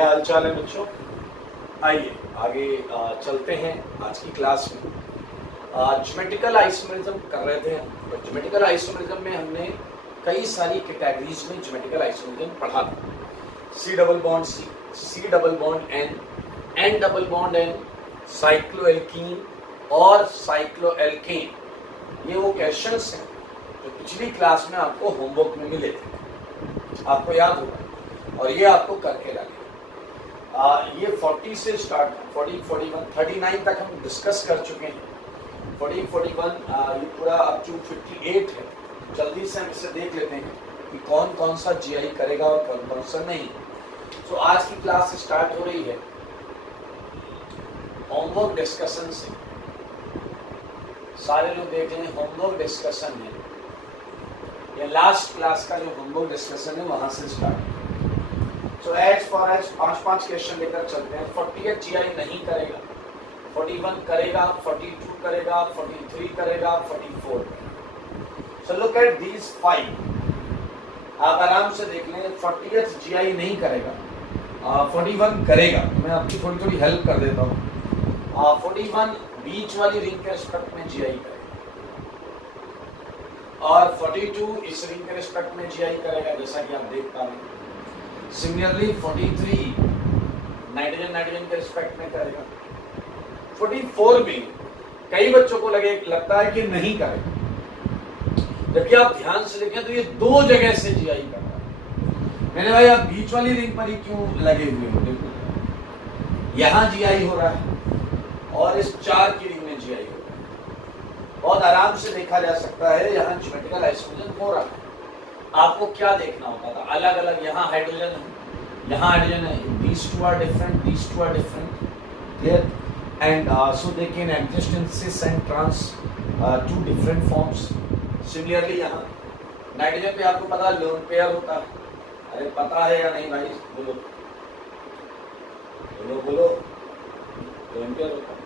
क्या हालचाल है बच्चों। आइए आगे चलते हैं आज की क्लास में। ज्योमेट्रिकल आइसोमेरिज्म कर रहे थे हम। तो ज्योमेट्रिकल आइसोमेरिज्म में हमने कई सारी कैटेगरीज में ज्योमेट्रिकल आइसोमेरिज्म पढ़ा था। C double bond C, C double bond N, N double bond N, cycloalkene और साइक्लोएल्केन। ये वो क्वेश्चंस हैं जो पिछली क्लास में आपको होमवर्क में मिले थे, आपको याद होगा, और ये आपको करके लगेगा। ये 40 से स्टार्ट, 40, 41, 39 तक हम डिस्कस कर चुके हैं। 40, 41 ये पूरा अप टू 58 है। जल्दी से हम इसे देख लेते हैं कि कौन कौन सा जीआई करेगा और कौन कौन सा नहीं। तो आज की क्लास स्टार्ट हो रही है होमवर्क डिस्कशन से। सारे लोग देख लें, होमवर्क डिस्कशन है, ये लास्ट क्लास का जो होमवर्क डिस्कशन है वहां से स्टार्ट। तो एज फॉर एज 5-5 क्वेश्चन लेकर चलते हैं। 48 जीआई नहीं करेगा, 41 करेगा, 42 करेगा, 43 करेगा, 44। So look at these 5। आप आराम से देख लें। 48 जीआई नहीं करेगा, 41 करेगा। मैं आपकी थोड़ी थोड़ी हेल्प कर देता हूँ। 41 बीच वाली रिंग के रिस्पेक्ट में जीआई करेगा, और 42 इस रिंग के रिस्पेक्ट में जीआई करेगा, जैसा कि आप देख पा रहे हैं। सिमिलरली 43 नाइट्रोजन के रिस्पेक्ट में करेगा। 44 भी कई बच्चों को लगता है कि नहीं करेगा, जबकि आप ध्यान से देखें तो ये दो जगह से जीआई कर रहा है। मेरे भाई आप बीच वाली रिंग पर ही क्यों लगे हुए हो? देखो यहाँ जीआई हो रहा है और इस 4 की रिंग में जीआई हो रहा है। बहुत आराम से देखा जा सकता है, यहाँ ज्योमेट्रिकल आइसोमेरिज्म हो रहा है। आपको क्या देखना होता था? अलग अलग, यहाँ हाइड्रोजन है, यहाँ हाइड्रोजन है, these two are different, clear, and so they can exist in cis and trans, two different forms. Similarly यहाँ नाइट्रोजन पे आपको पता लोन पेयर होता है। अरे पता है या नहीं भाई? बोलो बोलो बोलो। लोन पेयर होता है।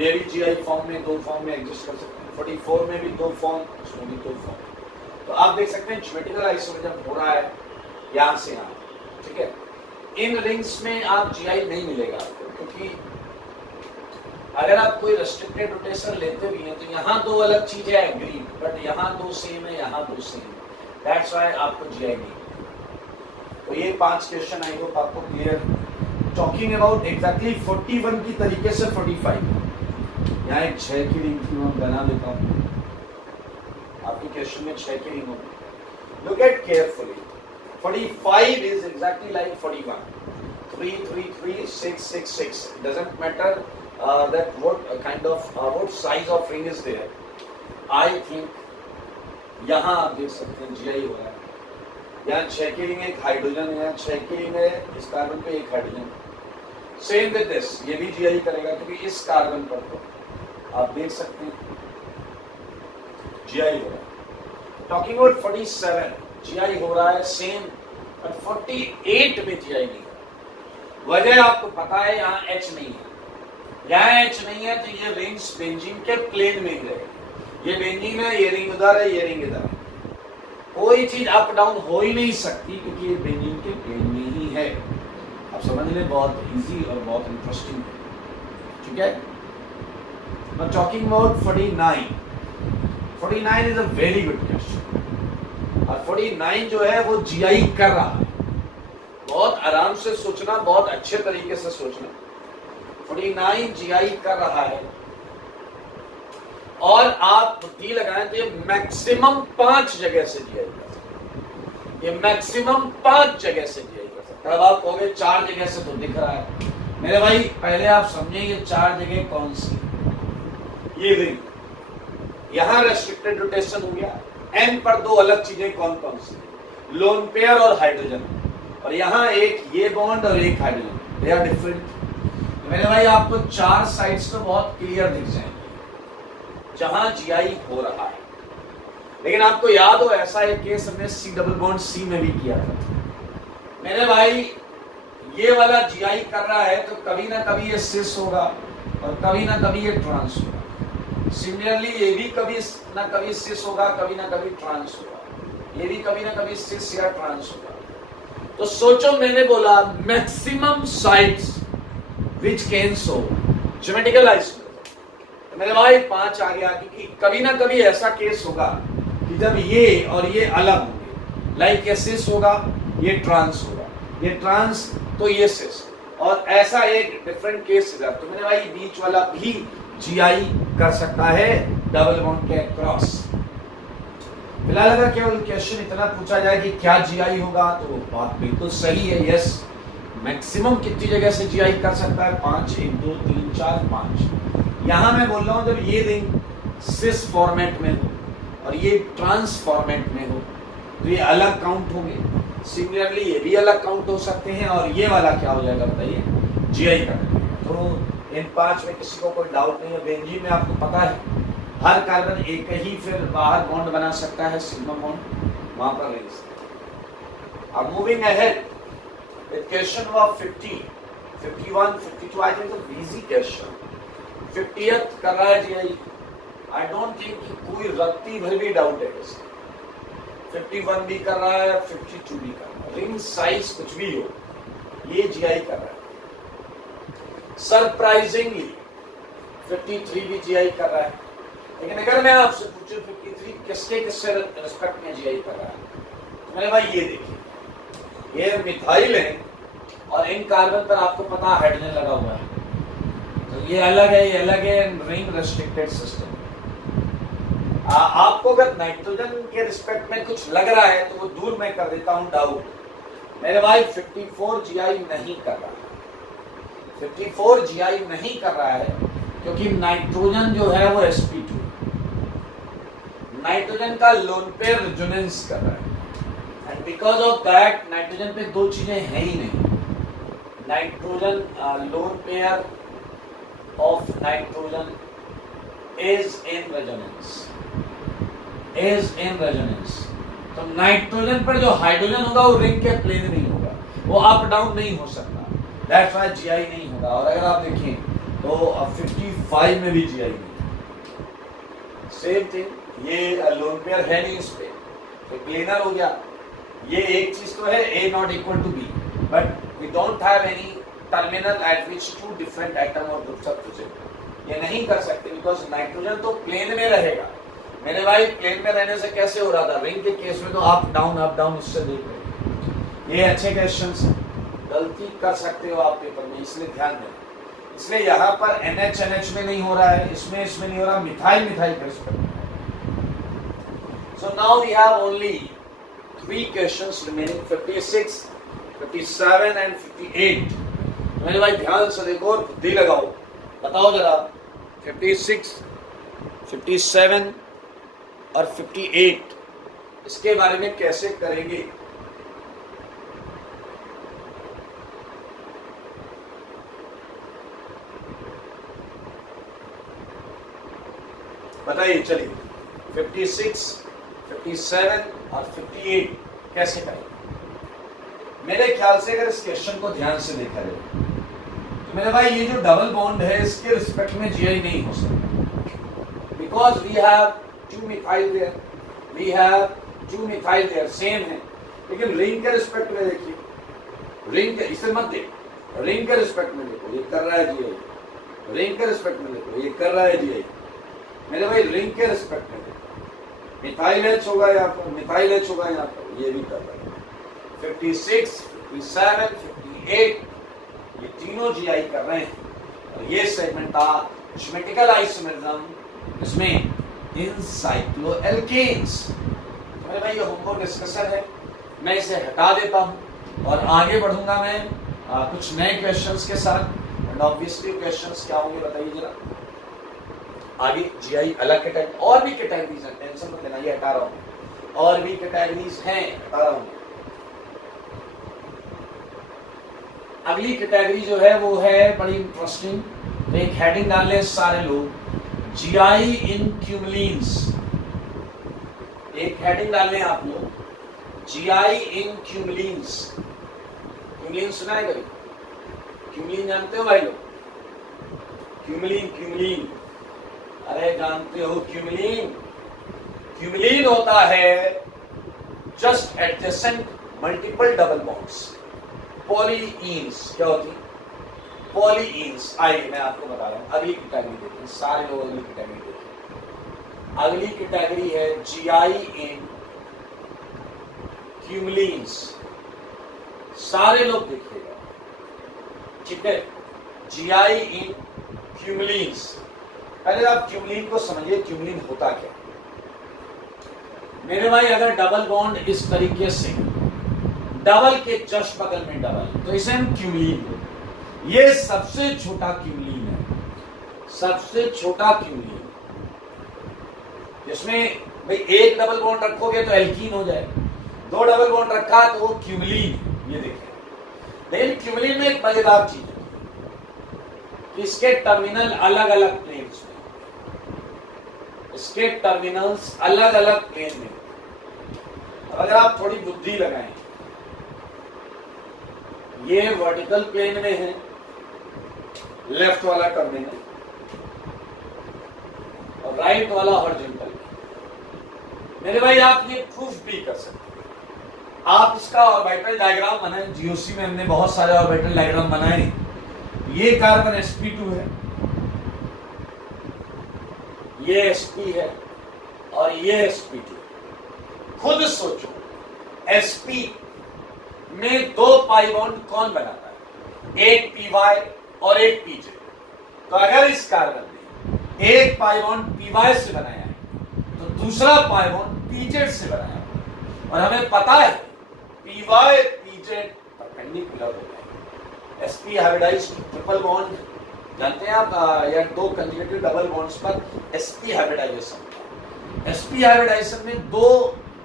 ये भी जीआई फॉर्म में, 2 फॉर्म में एग्जिस्ट कर सकते हैं। 44 में भी 2 फॉर्म, इसमें भी 2 फॉर्म। तो आप देख सकते हैं ज्योमेट्रिकल आइसोमेरिज्म हो रहा है यहाँ से यहाँ, ठीक है। इन रिंग्स में आप जीआई नहीं मिलेगा आपको, क्योंकि अगर आप कोई रेस्ट्रिक्टेड रोटेशन लेते भी हैं तो यहाँ 2 अलग चीजें एग्री, बट यहाँ 2 सेम है, यहाँ 2 सेम है। दैट्स व्हाई आपको जीआई नहीं। तो ये 5 क्वेश्चन आई होप आपको क्लियर। टॉकिंग अबाउट एग्जैक्टली 41 की तरीके से 45, यहाँ एक 6 की रिंग थी, मैं बना देता हूँ। आपकी क्वेश्चन में 6 की रिंग होगी। Look at carefully. 45 is exactly like 41. 3, 3, 3, 6, 6, 6. It doesn't matter that what kind of what size of ring is there. I think यहाँ आप देख सकते हैं जीआई हो रहा है। यहाँ 6 की रिंग, एक हाइड्रोजन है, 6 की रिंग है, इस कार्बन पे एक हाइड्रोजन। सेम विद दिस, ये भी जीआई करेगा, क्योंकि इस कार्बन पर तो आप देख सकते हैं जीआई हो रहा है। टॉकिंग अबाउट 47 जीआई हो रहा है सेम, बट 48 में जीआई नहीं है। वजह आपको पता है, यहाँ H नहीं है। यहाँ H नहीं है तो ये रिंग्स बेंजीन के प्लेन में ही रहेगी। ये बेंजीन है, ये रिंग उधर है, ये रिंग इधर है। कोई चीज अप डाउन हो ही नहीं सकती, क्योंकि ये बेंजीन के प्लेन में ही है। आप समझ लें, बहुत इजी और बहुत इंटरेस्टिंग है, ठीक है। Now talking about 49 is a very good question। और 49 जो है वो जीआई कर रहा है। बहुत आराम से सोचना, बहुत अच्छे तरीके से सोचना। 49 जीआई कर रहा है, और आप बुद्धि लगाएं तो ये मैक्सिमम 5 जगह से जीआई कर सकता है। ये मैक्सिमम 5 जगह से जीआई कर सकता है। अब आप कहोगे 4 जगह से तो दिख रहा है। मेरे भाई पहले आप समझे ये 4 जगह कौन सी? ये रिंग, यहाँ रेस्ट्रिक्टेड रोटेशन हो गया, एन पर 2 अलग चीजें कौन कौन सी? लोन पेयर और हाइड्रोजन, और यहाँ एक ये बॉन्ड और एक हाइड्रोजन, दे आर डिफरेंट। तो मेरे भाई आपको 4 साइड्स तो बहुत क्लियर दिख जाएंगे जहां जीआई हो रहा है। लेकिन आपको याद हो, ऐसा एक केस हमने सी डबल बॉन्ड सी में भी किया था। मेरे भाई ये वाला जीआई कर रहा है तो कभी ना कभी ये सिस होगा और कभी ना कभी ये ट्रांस होगा। सिमिलरली ये भी कभी ना कभी सिस होगा, कभी ना कभी ट्रांस होगा। ये भी कभी ना कभी सिस या ट्रांस होगा। तो सोचो, मैंने बोला maximum sites which can show geometrical isomerism, तो मेरे भाई 5 आ गया, क्योंकि कभी ना कभी ऐसा केस होगा कि जब ये और ये अलग होंगे, लाइक ये सिस होगा, ये ट्रांस होगा, ये ट्रांस तो ये सिस, और ऐसा एक डिफरेंट केस है, तो मैंने भाई बीच वाला भी जीआई कर सकता है डबल बॉन्ड के क्रॉस। फिलहाल अगर केवल क्वेश्चन इतना पूछा जाए कि क्या जीआई होगा, तो वो बात बिल्कुल सही है, यस। मैक्सिमम कितनी जगह से जीआई कर सकता है? 5, 1, 2, 3, 4, 5। यहां मैं बोल रहा हूं जब ये रिंग सिस फॉर्मेट में हो और ये ट्रांस फॉर्मेट में हो तो ये अलग काउंट होंगे। सिमिलरली ये भी अलग काउंट हो सकते हैं, और ये वाला क्या हो जाएगा बताइए? जीआई का। तो इन 5 में किसी को कोई डाउट नहीं है। बेंजीन में आपको पता है हर कार्बन एक ही फिर बाहर बॉन्ड बना सकता है, सिग्मा बॉन्ड, वहां पर ले सकते हैं। अब moving ahead with question number 50, 51, 52, I think easy question. 50th कर रहा है जीआई, आई डोंट थिंक कि कोई रत्ती भर भी डाउट है इसमें। 51 भी कर रहा है, 52 भी कर रहा है, रिंग साइज कुछ भी हो, ये जीआई कर रहा है। सरप्राइजिंगली 53 भी जीआई कर रहा है। लेकिन अगर मैं आपसे पूछूं 53 किसके रिस्पेक्ट में जीआई कर रहा है, तो मेरे भाई ये देखिए, ये मिथाइल है और इन कार्बन पर आपको पता हाइड्रोजन लगा हुआ है, तो ये अलग है, ये अलग है, रिंग रेस्ट्रिक्टेड सिस्टम। आपको अगर नाइट्रोजन के रिस्पेक्ट में कुछ लग रहा है तो वो दूर मैं कर देता हूं डाउट। मेरे भाई 54 जीआई नहीं कर रहा है, 54 जीआई नहीं कर रहा है क्योंकि नाइट्रोजन जो है वो sp2, नाइट्रोजन का लोन पेयर रेजोनेंस कर रहा है, and because of that nitrogen पे दो चीजें हैं ही नहीं। Nitrogen lone pair of nitrogen is in resonance, is in resonance. तो नाइट्रोजन पर जो हाइड्रोजन होगा वो रिंग के प्लेन नहीं होगा, वो अप डाउन नहीं हो सकता, दैट्स व्हाई जीआई नहीं होगा। और अगर आप देखें तो 55 में भी जीआई नहीं, सेम थिंग, ये लोन पेयर है नहीं इस पे, तो प्लेनर हो गया। ये एक चीज तो है A not equal to B, but we don't have any terminal at which two different atom और ग्रुप्स आर प्रेजेंट। ये नहीं कर सकते बिकॉज नाइट्रोजन तो प्लेन में रहेगा। मेरे भाई प्लेन में रहने से कैसे हो रहा था? रिंग के केस में तो अप डाउन उससे देख रहे। ये अच्छे क्वेश्चंस हैं, गलती कर सकते हो आप पेपर में, इसलिए ध्यान दें। इसलिए यहाँ पर NH में नहीं हो रहा है, इसमें नहीं हो रहा, मिथाइल का respect. So now we have only 3 questions remaining, 56, 57 and 58. मेरे भाई ध्यान से देखो और बुद्धि लगाओ, बताओ जरा 56, 57 और 58 इसके बारे में कैसे करेंगे? बताइए, चलिए 56, 57 और 58 कैसे करेंगे? मेरे ख्याल से अगर इस क्वेश्चन को ध्यान से देखा जाए तो मेरे भाई ये जो डबल बॉन्ड है इसके रिस्पेक्ट में जीआई नहीं हो सकता, because we have 2 methyl there, we have 2 methyl there, same है। लेकिन रिंग के रिस्पेक्ट में देखिए, रिंग के, इसे मत देखो, रिंग के रिस्पेक्ट में देखो, ये कर रहा है जीआई, रिंग के रिस्पेक्ट में देखो, ये कर रहा है जीआई। मेरे भाई रिंग के रिस्पेक्ट में देखो, मिथाइल एच होगा यहाँ पर, मिथाइल एच होगा यहाँ पर, ये भी कर रहा है। 56, 57, 58 ये तीनों जीआई कर रहे हैं। और ये सेगमेंट था ज्योमेट्रिकल आइसोमेरिज्म, इसमें इन साइक्लोएल्केन्स। मेरे भाई ये होमवर्क डिस्कशन है, मैं इसे हटा देता हूँ और आगे बढ़ूंगा मैं कुछ नए क्वेश्चंस के साथ। एंड ऑब्वियसली क्वेश्चंस क्या होंगे बताइए जरा। आगे जीआई अलग कैटेगरी, और भी कैटेगरीज हैं, टेंशन मत लेना, ये हटा रहा हूँ, और भी कैटेगरीज हैं, हटा रहा हूँ। अगली कैटेगरी जो है वो है बड़ी इंटरेस्टिंग, एक हेडिंग डाल लें सारे लोग, जीआई इन क्यूमुलिन्स। एक हेडिंग डाल लें आप लोग, जीआई इन क्यूमुलिन्स। क्यूमुलिन सुना है कभी? क्यूमुलिन जानते हो भाई लोग? क्यूमुलिन, अरे जानते हो क्यूमुलिन? क्यूमुलिन होता है just adjacent multiple double bonds, polyenes क्या होती है? पॉलीइन्स। आइए मैं आपको बता रहा हूं, अगली कैटेगरी देखते हैं, सारे लोग अगली कैटेगरी देखिए। अगली कैटेगरी है जीआई इन क्यूमुलिन्स। सारे लोग देखिएगा, ठीक है? जीआई इन क्यूमुलिन्स। पहले आप क्यूमुलिन को समझिए, क्यूमुलिन होता क्या? मेरे भाई अगर डबल बॉन्ड इस तरीके से, डबल के जस्ट बगल में डबल, तो इसे हम क्यूमुलिन बोलते हैं। ये सबसे छोटा क्यूमुलिन है, सबसे छोटा क्यूमुलिन। इसमें भाई एक डबल बॉन्ड रखोगे तो एल्कीन हो जाए, दो डबल बॉन्ड रखा तो वो क्यूमुलिन। ये देखिए, लेकिन क्यूमुलिन में एक मजेदार चीज है, इसके टर्मिनल अलग अलग प्लेन्स में, इसके टर्मिनल्स अलग अलग प्लेन में। अगर आप थोड़ी बुद्धि लगाएं, ये वर्टिकल प्लेन में है लेफ्ट वाला टर्मिनल, और राइट वाला हॉरिजॉन्टल। मेरे भाई आप ये प्रूफ भी कर सकते हैं, आप इसका ऑर्बिटल डायग्राम बनाएं। जीओसी में हमने बहुत सारे ऑर्बिटल डायग्राम बनाए। ये कार्बन sp2 है, ये sp है और ये sp2। खुद सोचो, sp में दो पाई बॉन्ड कौन बनाता है? एक py और एक pj। तो अगर इस कार्बन ने एक पाई बॉन्ड py से बनाया है तो दूसरा पाई बॉन्ड pz से बनाया है, और हमें पता है py pz परपेंडिकुलर होता है। sp हाइब्रिडाइज्ड ट्रिपल बॉन्ड जानते हैं आप, या दो कंजुगेटिव डबल बॉन्ड्स पर sp हाइब्रिडाइजेशन। sp हाइब्रिडाइजेशन में दो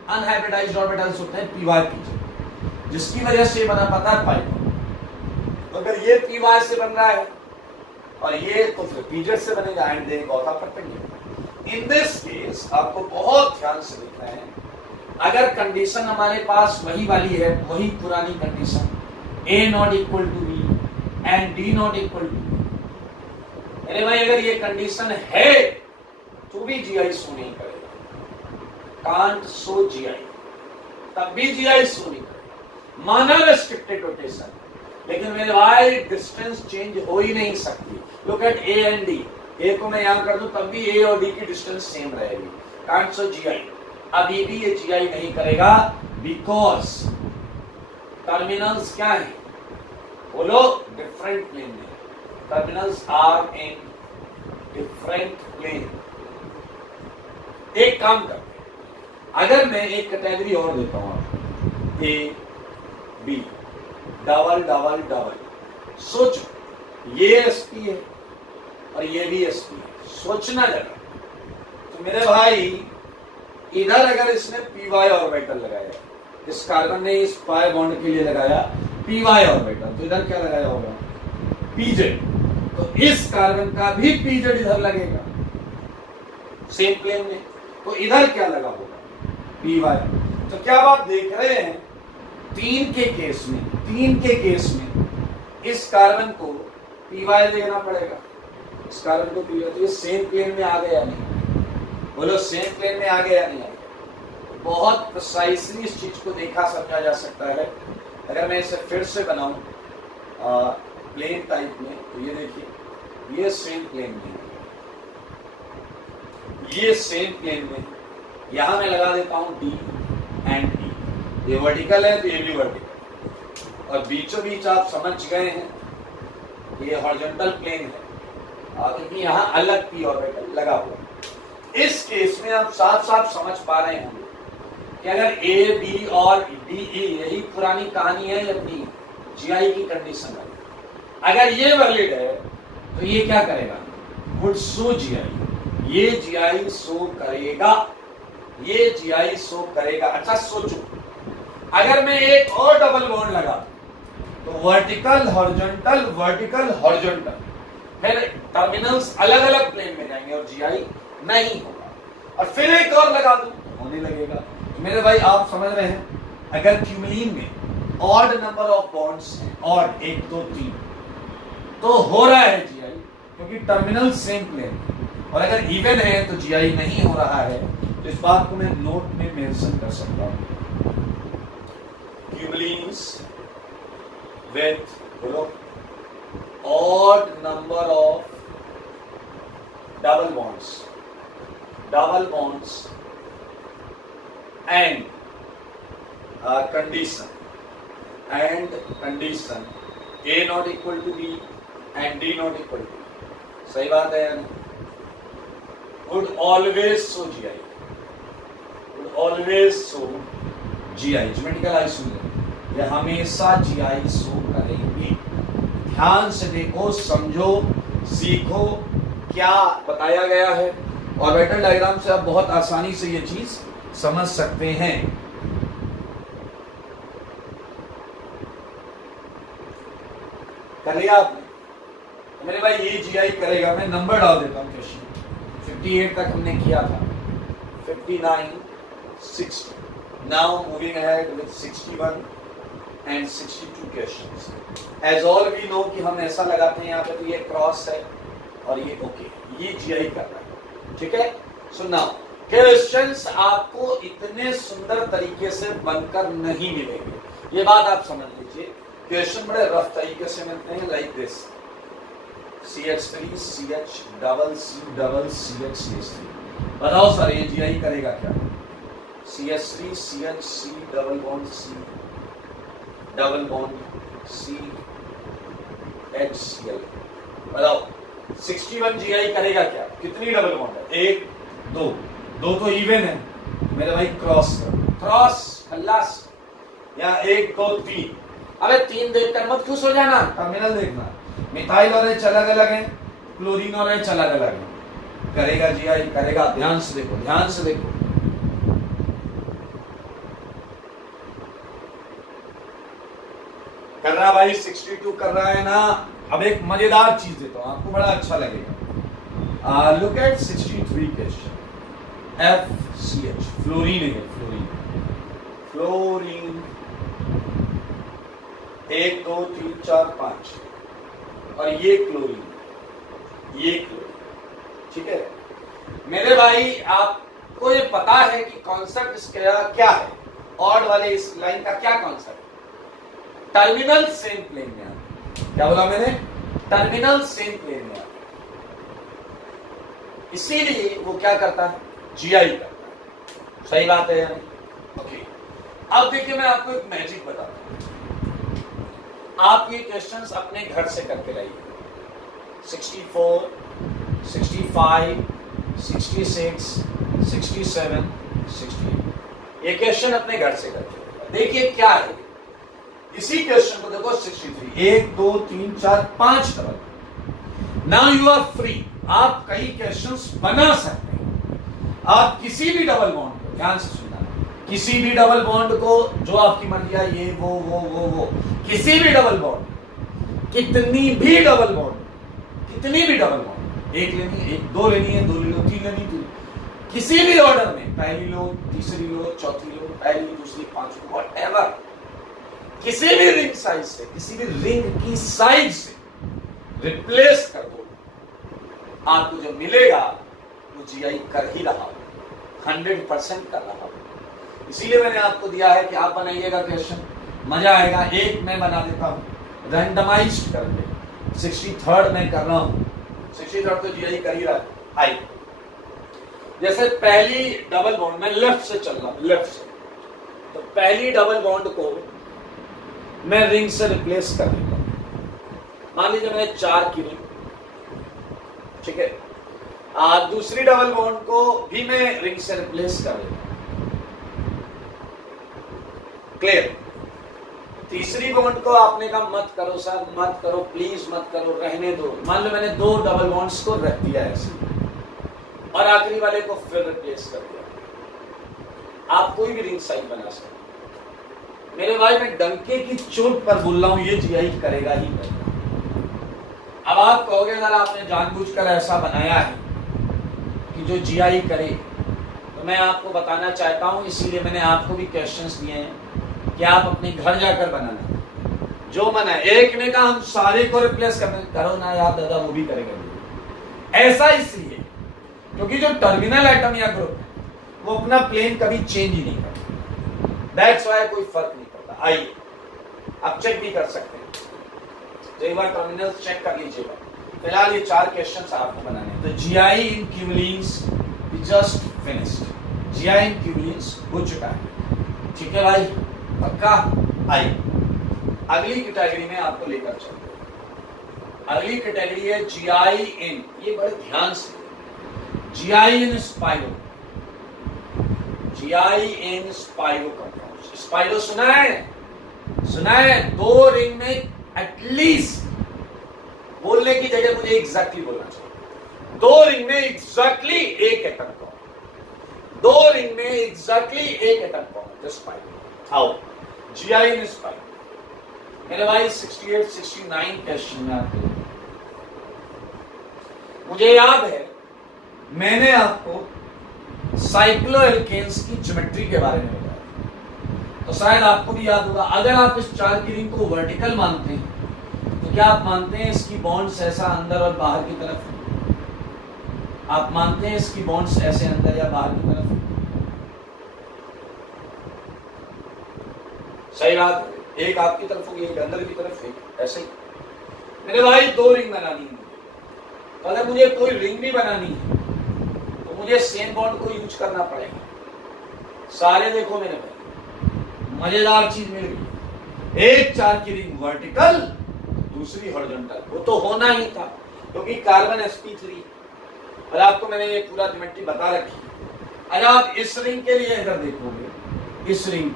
अनहाइब्रिडाइज्ड ऑर्बिटल्स होते हैं py pj, जिसकी वजह से बना पता है पाई बॉन्ड। तो अगर ये py से बन रहा है और ये तो फिर pz से बनेगा, and they both are perpendicular. In this case आपको बहुत ध्यान से देखना है, अगर कंडीशन हमारे पास वही वाली है, वही पुरानी condition, a not equal to b and d not equal to b, अरे भाई अगर ये कंडीशन है तो भी जीआई शो नहीं करेगा, कांट शो जीआई, तब भी जीआई शो नहीं करेगा। माना रेस्ट्रिक्टेड रोटेशन, लेकिन मेरे भाई डिस्टेंस चेंज हो ही नहीं सकती। Look at A and D, A को मैं यहां कर दूं तब भी ए और डी की डिस्टेंस सेम रहेगी, कांट शो जीआई। अभी भी ये जीआई नहीं करेगा, बिकॉज टर्मिनल्स क्या है? बोलो, डिफरेंट प्लेन में। Terminals are in different plane. एक काम करते हैं, अगर मैं एक कैटेगरी और देता हूं आपको, A B, double double double. सोचो, ये sp है और ये भी sp है, सोचना जरा। तो मेरे भाई इधर अगर इसने py ऑर्बिटल लगाया, इस कार्बन ने इस पाई बॉन्ड के लिए लगाया py ऑर्बिटल, तो इधर क्या लगाया होगा? pz। तो इस कार्बन का भी pz इधर लगेगा सेम प्लेन में, तो इधर क्या लगा होगा? py। तो क्या आप देख रहे हैं, तीन के केस में इस कार्बन को py देना पड़ेगा, इस कार्बन को py। तो ये सेम प्लेन में आ गया नहीं? बोलो, सेम प्लेन में आ गया नहीं? बहुत प्रिसाइसली इस चीज को देखा समझा जा सकता है। अगर मैं इसे फिर से बनाऊं प्लेन टाइप में, तो ये देखिए, ये सेम प्लेन में, ये सेम प्लेन में, यहां मैं लगा देता हूं डी एंड ई। ये वर्टिकल है तो ये भी वर्टिकल, और बीचों बीच आप समझ गए हैं ये हॉरिजॉन्टल प्लेन है, क्योंकि यहां अलग पी ऑर्बिटल लगा हुआ। इस केस में आप साफ साफ समझ पा रहे होंगे कि अगर ए बी और डी ई, यही पुरानी कहानी है अपनी जीआई की कंडीशन है, अगर ये वैलिड है तो ये क्या करेगा? वुड शो जीआई, ये जीआई शो करेगा, ये जीआई शो करेगा। अच्छा सोचो, अगर मैं एक और डबल बॉन्ड लगा तो वर्टिकल हॉरिजॉन्टल, वर्टिकल हॉरिजॉन्टल, फिर टर्मिनल्स अलग अलग प्लेन में जाएंगे और जीआई नहीं होगा, और फिर एक और लगा दूं तो होने लगेगा। तो मेरे भाई आप समझ रहे हैं, अगर क्यूमुलिन में ऑड नंबर ऑफ बॉन्ड्स हैं, ऑड 1 2 3, तो हो रहा है जीआई, क्योंकि टर्मिनल सेम प्लेन, और अगर इवन है तो जीआई नहीं हो रहा है। तो इस बात को मैं नोट में मेंशन कर सकता हूं, tubulins with odd number of double bonds and condition A not equal to B and D not equal to B. सही बात है यानी would always show GI, geometrical isomer ये हमेशा GI शो करेंगे। ध्यान से देखो, समझो, सीखो क्या बताया गया है, ऑर्बिटल डायग्राम से आप बहुत आसानी से ये चीज समझ सकते हैं। कर लिया आपने? तो मेरे भाई ये GI करेगा, मैं नंबर डाल देता हूँ क्वेश्चन। 58 तक हमने किया था, 59, 60. Now moving ahead with 61 and 62 questions. As all we know कि हम ऐसा लगाते हैं यहाँ पे, तो ये क्रॉस है और ये ओके, ये GI कर रहा है, ठीक है। सो नाउ क्वेश्चंस आपको इतने सुंदर तरीके से बनकर नहीं मिलेंगे, ये बात आप समझ लीजिए। क्वेश्चन बड़े रफ तरीके से मिलते हैं, like this CH3 CH double CH CH3। बताओ सर ये GI करेगा क्या? CH3 CH C double bond C double bond C HCl। बताओ 61 GI करेगा क्या? कितनी डबल बॉन्ड है? 1 2 2 तो इवन है मेरे भाई, क्रॉस खल्लास। या 1 2 3, अबे 3 देखकर मत खुश हो जाना, टर्मिनल देखना। मिथाइल और एच अलग अलग है, क्लोरीन और एच अलग अलग है, करेगा GI करेगा। ध्यान से देखो, ध्यान से देखो, कर रहा भाई, 62 कर रहा है ना। अब एक मजेदार चीज देता हूं आपको, बड़ा अच्छा लगेगा। Look at 63 question. FCH fluorine है, फ्लोरीन 1 2 3 4 5 और ये क्लोरीन, ठीक है मेरे भाई। आपको ये पता है कि कॉन्सेप्ट इसका क्या है, ऑड वाले इस लाइन का क्या कॉन्सेप्ट? टर्मिनल सेम प्लेन में। क्या बोला मैंने? टर्मिनल सेम प्लेन में। इसीलिए वो क्या करता है? GI करता है। सही बात है यानी? ओके, अब देखिए मैं आपको एक मैजिक बताता हूं। आप ये क्वेश्चंस अपने घर से करके लाइए। 64, 65, 66, 67, 68 ये क्वेश्चन अपने घर से करके देखिए क्या है। इसी क्वेश्चन को देखो 63, 1 2 3 4 5 double. Now you are free, आप कई क्वेश्चंस बना सकते हैं। आप किसी भी डबल बॉन्ड को, ध्यान से सुनना, किसी भी डबल बॉन्ड को जो आपकी मर्जी है, ये वो किसी भी डबल बॉन्ड, कितनी भी डबल बॉन्ड, एक लेनी है, 1 2 लेनी है, 2 ले लो, 3 लेनी है, किसी भी ऑर्डर में, पहली लो, तीसरी लो, चौथी लो, पहली दूसरी पांचवी, व्हाटएवर, किसी भी रिंग साइज से, किसी भी रिंग की साइज से रिप्लेस कर दो, आपको जो मिलेगा वो GI कर ही रहा हो, 100% कर रहा हो। इसीलिए मैंने आपको दिया है कि आप बनाइएगा क्वेश्चन, मजा आएगा। एक मैं बना देता हूं रैंडमाइज्ड करके, 63rd मैं कर रहा हूं, 63rd तो GI कर ही रहा है। हाई जैसे पहली डबल बॉन्ड, मैं लेफ्ट से चल रहा हूं, लेफ्ट से, तो पहली डबल बॉन्ड को मैं रिंग से रिप्लेस कर देता हूं। मान लीजिए मैंने 4 की रिंग, ठीक है। दूसरी डबल बॉन्ड को भी मैं रिंग से रिप्लेस कर देता हूं, क्लियर। तीसरी बॉन्ड को आपने कहा मत करो सर, मत करो प्लीज, मत करो, रहने दो। मान लो मैंने 2 डबल बॉन्ड्स को रख दिया ऐसे, और आखिरी वाले को फिर रिप्लेस कर दिया। आप कोई भी रिंग साइज बना सकते। मेरे भाई मैं डंके की चोट पर बोल रहा हूं, ये GI करेगा ही करेगा। अब आप कहोगे अगर आपने जानबूझकर ऐसा बनाया है कि जो GI करे, तो मैं आपको बताना चाहता हूं, इसीलिए मैंने आपको भी क्वेश्चंस दिए हैं कि आप अपने घर जाकर बनाना। जो मना है, एक ने कहा हम सारे को रिप्लेस करो ना यार दादा, वो भी करेगा। ऐसा इसलिए क्योंकि जो टर्मिनल एटम या ग्रुप है वो अपना प्लेन कभी चेंज ही नहीं करता, दैट्स व्हाई कोई फर्क नहीं पड़ता। आइए आप चेक भी कर सकते हैं, तो एक बार टर्मिनल चेक कर लीजिएगा। फिलहाल ये 4 क्वेश्चंस आपको बनाने हैं। तो जीआई इन क्यूबुलिन्स जस्ट फिनिश्ड, जीआई इन क्यूबुलिन्स हो चुका है, ठीक है भाई, पक्का। आइए अगली कैटेगरी में आपको लेकर चलते हैं। अगली कैटेगरी है जीआई इन, ये बड़े ध्यान से, जीआई इन स्पाइरो, जीआई इन स्पाइरो कंपाउंड। स्पाइरो सुना है, सुना है? 2 रिंग में एटलीस्ट, बोलने की जगह मुझे एग्जैक्टली बोलना चाहिए, 2 रिंग में एग्जैक्टली एक एटम बॉम्ब, 2 रिंग में एग्जैक्टली एक एटम बॉम्ब, स्पाइरो। आओ जीआई इन स्पाइरो। मेरे भाई 68 69 क्वेश्चन में आते हैं। मुझे याद है मैंने आपको साइक्लोएल्केन्स की ज्योमेट्री के बारे में बताया, तो शायद आपको भी याद होगा। अगर आप इस 4 की रिंग को वर्टिकल मानते हैं तो क्या आप मानते हैं इसकी बॉन्ड्स ऐसा अंदर और बाहर की तरफ? आप मानते हैं इसकी बॉन्ड्स ऐसे अंदर या बाहर की तरफ? सही बात, एक आपकी तरफ होगी, एक अंदर की तरफ, एक ऐसे ही। मेरे भाई 2 रिंग बनानी है, तो अगर मुझे कोई रिंग भी बनानी है तो मुझे सेम बॉन्ड को यूज करना पड़ेगा। सारे देखो मेरे भाई, मजेदार चीज मिल गई। एक 4 की रिंग वर्टिकल, दूसरी हॉरिजॉन्टल, वो तो होना ही था क्योंकि कार्बन sp3, और आपको मैंने ये पूरा ज्योमेट्री बता रखी। अगर आप इस रिंग के लिए अगर देखोगे, इस रिंग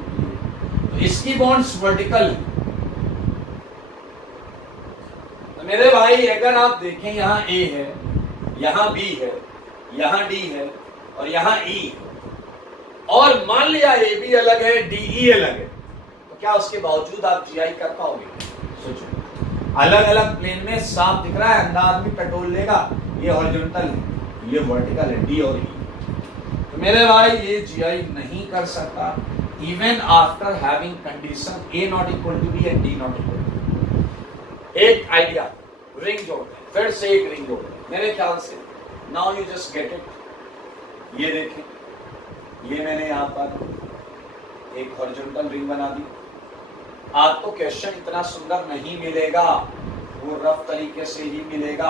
तो इसकी बॉन्ड्स वर्टिकल है। तो मेरे भाई अगर आप देखें, यहां A है, यहां B है, यहां D है और यहां E है, और मान लिया AB अलग है, DE अलग है, तो क्या उसके बावजूद आप जीआई कर पाओगे? सोचो, अलग अलग प्लेन में साफ दिख रहा है, अंदर आदमी पेट्रोल लेगा, ये हॉरिजॉन्टल है, ये वर्टिकल है, D और E। तो मेरे भाई ये जीआई नहीं कर सकता, even after having condition A not equal to B and D not equal to. एक आइडिया, रिंग जोड़ते हैं, फिर से एक रिंग जोड़ते हैं मेरे ख्याल से। Now you just get it. ये देखें, ये मैंने यहां पर एक हॉरिजॉन्टल रिंग बना दी। आपको क्वेश्चन इतना सुंदर नहीं मिलेगा, वो रफ तरीके से ही मिलेगा।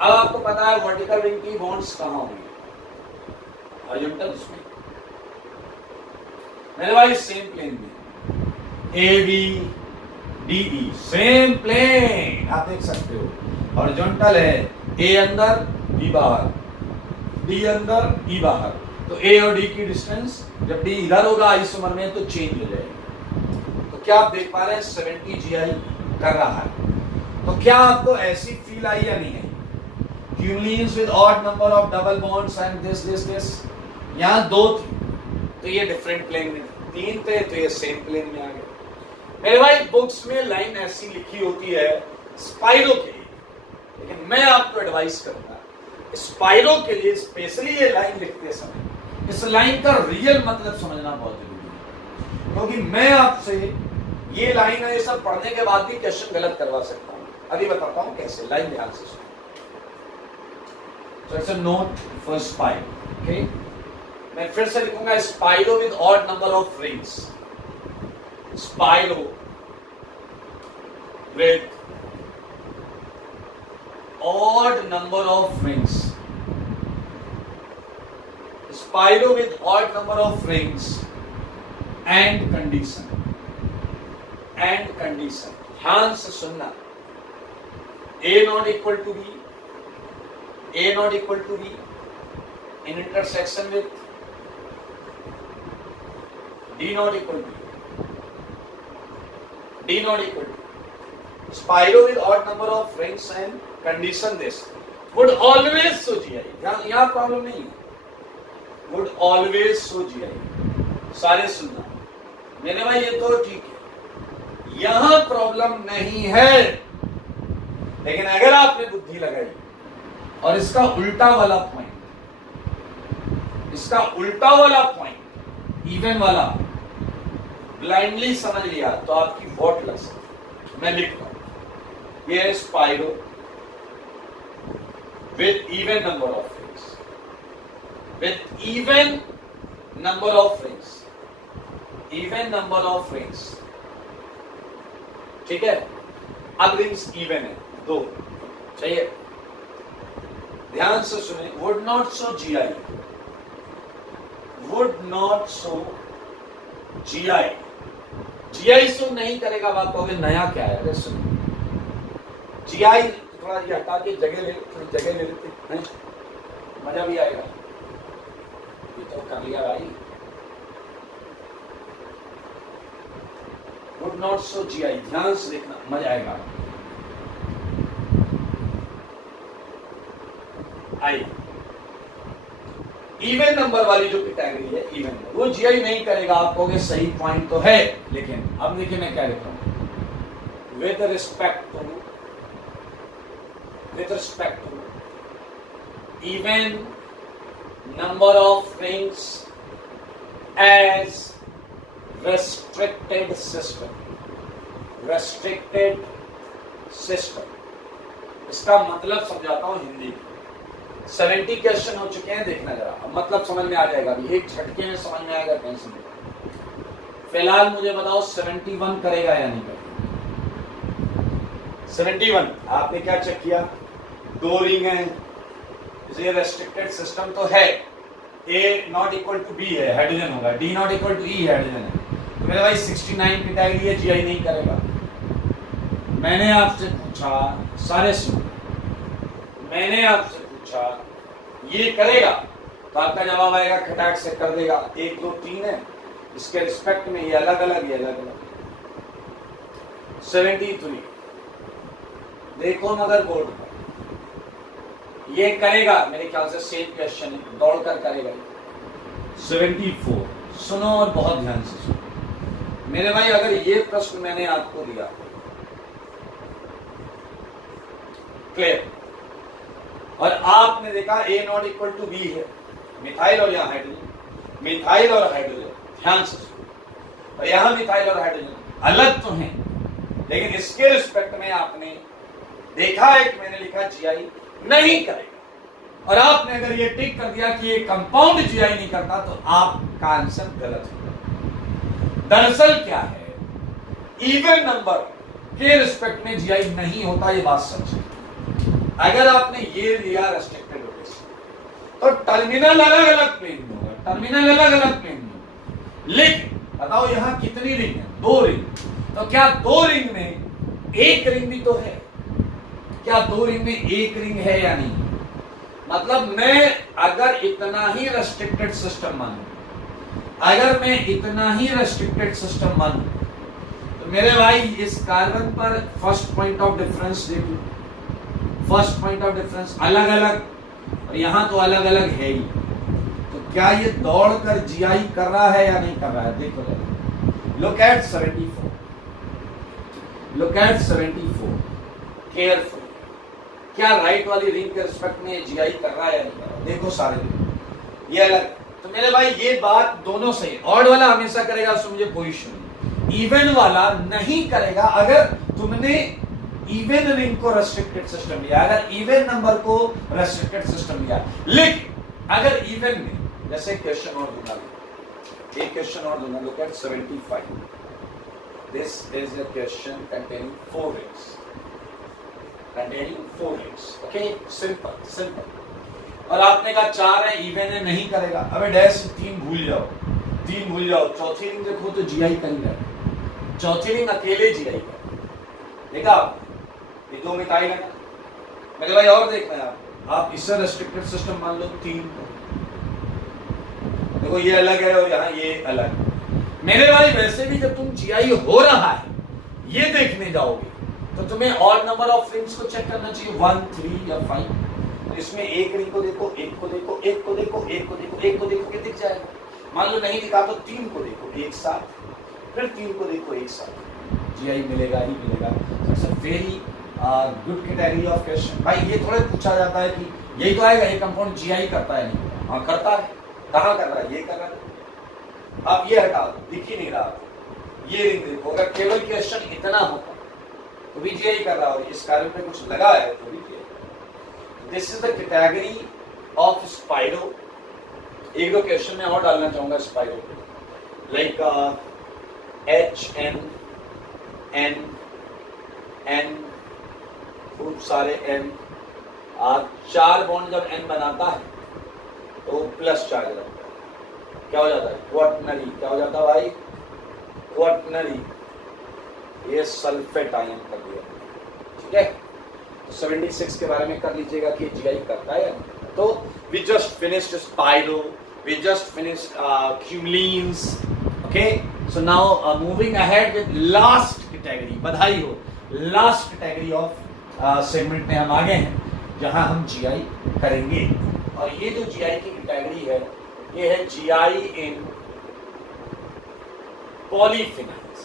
अब आपको पता है वर्टिकल रिंग की बॉन्ड्स कहां होंगी? हॉरिजॉन्टल इसमें। मेरे भाई सेम प्लेन में AB DE सेम प्लेन, आप देख सकते हो, हॉरिजॉन्टल है, A अंदर B बाहर, D अंदर E बाहर, तो A और D की डिस्टेंस जब D इधर होगा आइसोमर में तो चेंज हो जाएगी। तो क्या आप देख पा रहे हैं 70 जीआई कर रहा है। तो क्या आपको ऐसी फील आई या नहीं आई? Cumulenes with odd number of double bonds and this, यहां 2 थी तो ये डिफरेंट प्लेन में, 3 थे तो ये सेम प्लेन में आ गए। मेरे भाई बुक्स में लाइन ऐसी लिखी होती है स्पाइरो के लिए, लेकिन मैं आपको एडवाइस करूंगा स्पाइरो के लिए स्पेशली ये लाइन लिखते समय इस लाइन का रियल मतलब समझना बहुत जरूरी है, क्योंकि मैं आपसे ये लाइन है, ये सब पढ़ने के बाद भी क्वेश्चन गलत करवा सकता हूं। अभी बताता हूं कैसे, लाइन ध्यान से सुनो। So it's a note for spiro, okay? मैं फिर से लिखूंगा spiro with odd number of rings, spiro with odd number of rings, spiro with odd number of rings and condition, ध्यान से सुनना। A not equal to B, A not equal to B in intersection with D not equal to D not equal to spiro with odd number of rings and condition this would always show GI। यहाँ problem नहीं है, would always show GI। सारे सुनना मेरे भाई, ये तो ठीक है, यहां प्रॉब्लम नहीं है, लेकिन अगर आपने बुद्धि लगाई और इसका उल्टा वाला पॉइंट इवन वाला ब्लाइंडली समझ लिया तो आपकी वॉट लग सकती। मैं लिखता हूं, ये spiro with even number of rings, even number of rings, ठीक है। अब रिंग्स इवन है, 2 चाहिए। ध्यान से सुने, would not show GI, would not show GI, GI show नहीं करेगा। बात कहोगे नया क्या है? अरे सुनो, जीआई थोड़ा ये हटा के जगह ले, थोड़ी जगह ले लेते हैं, मजा भी आएगा। ये तो कर लिया भाई। वुड नॉट शो जीआई, ध्यान से देखना, मजा आएगा। आई इवन नंबर वाली जो कैटेगरी है, इवन वो जीआई नहीं करेगा। आप कहोगे सही पॉइंट तो है, लेकिन अब देखिए मैं क्या लिखता हूं, with respect to even number of rings as restricted system। इसका मतलब समझाता हूं हिंदी। 70 क्वेश्चन हो चुके हैं, देखना जरा, अब मतलब समझ में आ जाएगा। अभी एक झटके में समझ में आएगा, टेंशन नहीं। फिलहाल मुझे बताओ 71 करेगा या नहीं करेगा? 71 आपने क्या चेक किया? 2 रिंग है, ये रेस्ट्रिक्टेड सिस्टम तो है। A not equal to B है, हाइड्रोजन होगा। D not equal to E, hydrogen है। तो मेरे भाई 69 कैटेगरी है, जीआई नहीं करेगा। मैंने आपसे पूछा, सारे सुन, मैंने आपसे पूछा ये करेगा, तो आपका जवाब आएगा खटाक से कर देगा। 1 2 3 है, इसके रिस्पेक्ट में ये अलग अलग, ये अलग अलग। 73 देखो मगर बोर्ड पर, ये करेगा मेरे ख्याल से सेम क्वेश्चन है, दौड़ कर करेगा। 74 सुनो और बहुत ध्यान से सुनो मेरे भाई, अगर ये प्रश्न मैंने आपको दिया, क्लियर, और आपने देखा A not equal to B है, मिथाइल और यहाँ हाइड्रोजन, मिथाइल और हाइड्रोजन, ध्यान से सुनो, और यहाँ मिथाइल और हाइड्रोजन अलग तो हैं, लेकिन इसके रिस्पेक्ट में आपने देखा है कि मैंने लिखा जीआई नहीं करेगा, और आपने अगर ये टिक कर दिया कि ये कंपाउंड जीआई नहीं करता, तो आपका आंसर गलत है। दरअसल क्या है, इवन नंबर के रिस्पेक्ट में जीआई नहीं होता, ये बात सच है। अगर आपने ये लिया रेस्ट्रिक्टेड रोटेशन, तो टर्मिनल अलग अलग प्लेन में होगा, टर्मिनल अलग अलग प्लेन में होगा। लेकिन बताओ यहां कितनी रिंग है? 2 रिंग। तो क्या 2 रिंग में 1 रिंग भी तो है? क्या 2 रिंग में 1 रिंग है या नहीं? मतलब मैं अगर इतना ही रेस्ट्रिक्टेड सिस्टम मानूं, अगर मैं इतना ही रेस्ट्रिक्टेड सिस्टम मानूं, तो मेरे भाई इस कार्बन पर फर्स्ट पॉइंट ऑफ डिफरेंस देखो, फर्स्ट पॉइंट ऑफ डिफरेंस अलग अलग, और यहां तो अलग अलग है ही। तो क्या ये दौड़कर जीआई कर रहा है या नहीं कर रहा है? देखो look at 74, look at 74 careful. क्या राइट वाली रिंग के रिस्पेक्ट में जीआई कर रहा है या नहीं कर रहा? देखो सारे देखो, ये अलग। तो मेरे भाई ये बात दोनों सही है। ऑड वाला हमेशा करेगा, उसमें मुझे कोई इश्यू नहीं। इवन वाला नहीं करेगा अगर तुमने इवन रिंग को रेस्ट्रिक्टेड सिस्टम लिया, अगर इवन नंबर को रेस्ट्रिक्टेड सिस्टम लिया। लेकिन अगर इवन में, जैसे क्वेश्चन और दूंगा, एक क्वेश्चन और दूंगा, look at 75। This is a question containing 4 rings, containing 4 rings, okay, simple, simple। और आपने कहा 4 है, इवन है, नहीं करेगा। अबे डैश 3 भूल जाओ, 3 भूल जाओ। चौथी रिंग देखो तो जीआई करेगा, चौथी रिंग अकेले जीआई कर, देखा? ये 2 मिथाइल है ना मेरे भाई, और देखना है आप इससे रेस्ट्रिक्टेड सिस्टम मान लो 3, देखो ये अलग है और यहाँ ये अलग। मेरे भाई वैसे भी जब तुम जीआई हो रहा है ये देखने जाओगे, तो तुम्हें ऑड नंबर ऑफ रिंग्स को चेक करना चाहिए, 1 3 या 5। तो इसमें 1 रिंग को देखो, 1 को देखो, 1 को देखो, 1 को देखो, 1 को देखो के दिख जाएगा। मान लो नहीं दिखा तो 3 को देखो एक साथ, फिर 3 को देखो एक साथ, जीआई मिलेगा ही मिलेगा। It's a very good category of question. भाई ये थोड़े पूछा जाता है कि यही तो आएगा, ये कंपाउंड जीआई करता है नहीं? हाँ करता है। कहाँ कर रहा है? ये कर रहा है। आप ये हटा दो, दिख ही नहीं रहा। ये रिंग देखो, अगर केवल क्वेश्चन इतना होता तो भी जीआई कर रहा, और इस कार्य पे कुछ लगा है तो भी GI. This is the category of spiro. एक दो क्वेश्चन में और डालना चाहूंगा स्पाइरो पे, लाइक N खूब सारे N। आप 4 बॉन्ड जब N बनाता है तो प्लस चार्ज लगता है, क्या हो जाता है? क्वाटनरी। क्या हो जाता है भाई? क्वाटनरी। ये सल्फेट आयन कर दिया, ठीक है। 76 के बारे में कर लीजिएगा कि GI करता है। तो we just finished Spiro, we just finished Cumulines, okay? So now moving ahead with last category, बधाई हो, last category of segment में हम आ गए हैं जहां हम GI करेंगे। और ये जो GI की कैटेगरी है ये है GI in polyphenols।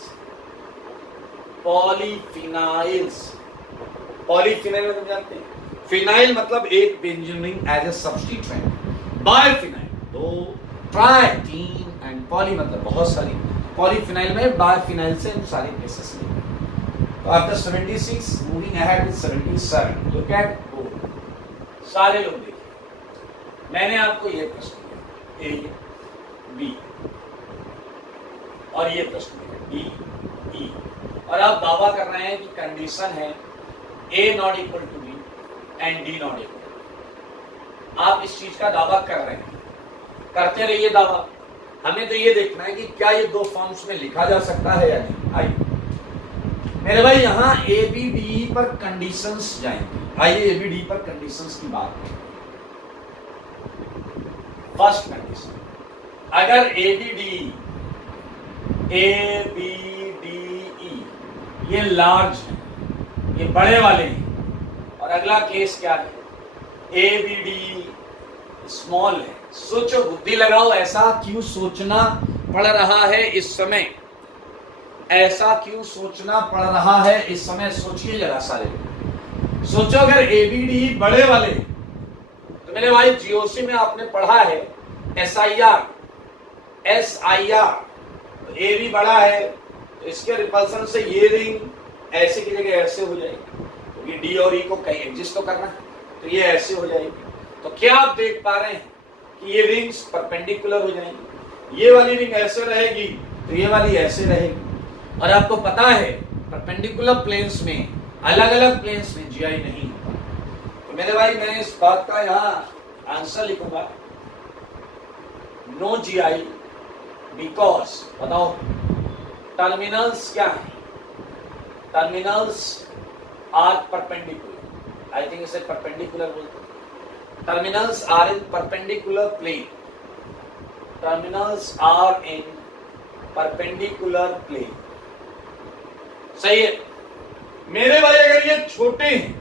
पॉलीफिनाइल तुम जानते हैं, फिनाइल मतलब एक benzene ring as a substituent, biphenyl 2, tri 3 and poly मतलब बहुत सारी। पॉलीफिनाइल में बायफिनाइल से हम सारे केसेस लेंगे। तो after 76 moving ahead with 77, look at board. सारे लोग देखिए, मैंने आपको ये प्रश्न दिया A, B और ये प्रश्न दिया D, E और आप दावा कर रहे हैं कि कंडीशन है A not equal to B and D not equal. आप इस चीज का दावा कर रहे हैं, करते रहिए दावा। हमें तो ये देखना है कि क्या ये दो फॉर्म्स में लिखा जा सकता है या नहीं। आइए मेरे भाई यहाँ ABD पर कंडीशंस जाएंगे। आइए ABD पर कंडीशंस की बात करें। फर्स्ट कंडीशन, अगर ABDE ये लार्ज है, ये बड़े वाले हैं, और अगला केस क्या है? ABD स्मॉल है। सोचो, बुद्धि लगाओ, ऐसा क्यों सोचना पड़ रहा है इस समय? ऐसा क्यों सोचना पड़ रहा है इस समय? सोचिए जरा सारे, सोचो अगर ABD बड़े वाले तो मेरे भाई GOC में आपने पढ़ा है SIR, तो A भी बड़ा है तो इसके रिपल्सन से ये रिंग ऐसे की जगह ऐसे हो जाएगी, क्योंकि D और E को कहीं एडजस्ट तो करना है, तो ये ऐसे हो जाएगी। तो क्या आप देख पा रहे हैं कि ये रिंग्स परपेंडिकुलर हो जाएंगी? ये वाली रिंग ऐसे रहेगी तो ये वाली ऐसे रहेगी। और आपको पता है परपेंडिकुलर प्लेन्स में, अलग अलग प्लेन्स में GI नहीं होता। तो मेरे भाई मैं इस बात का यहाँ आंसर लिखूंगा नो GI बिकॉज, बताओ टर्मिनल्स क्या है? Terminals are perpendicular. I think इसे परपेंडिकुलर बोलते हैं। Terminals are in perpendicular plane. Terminals are in perpendicular plane. सही है मेरे भाई। अगर ये छोटे हैं,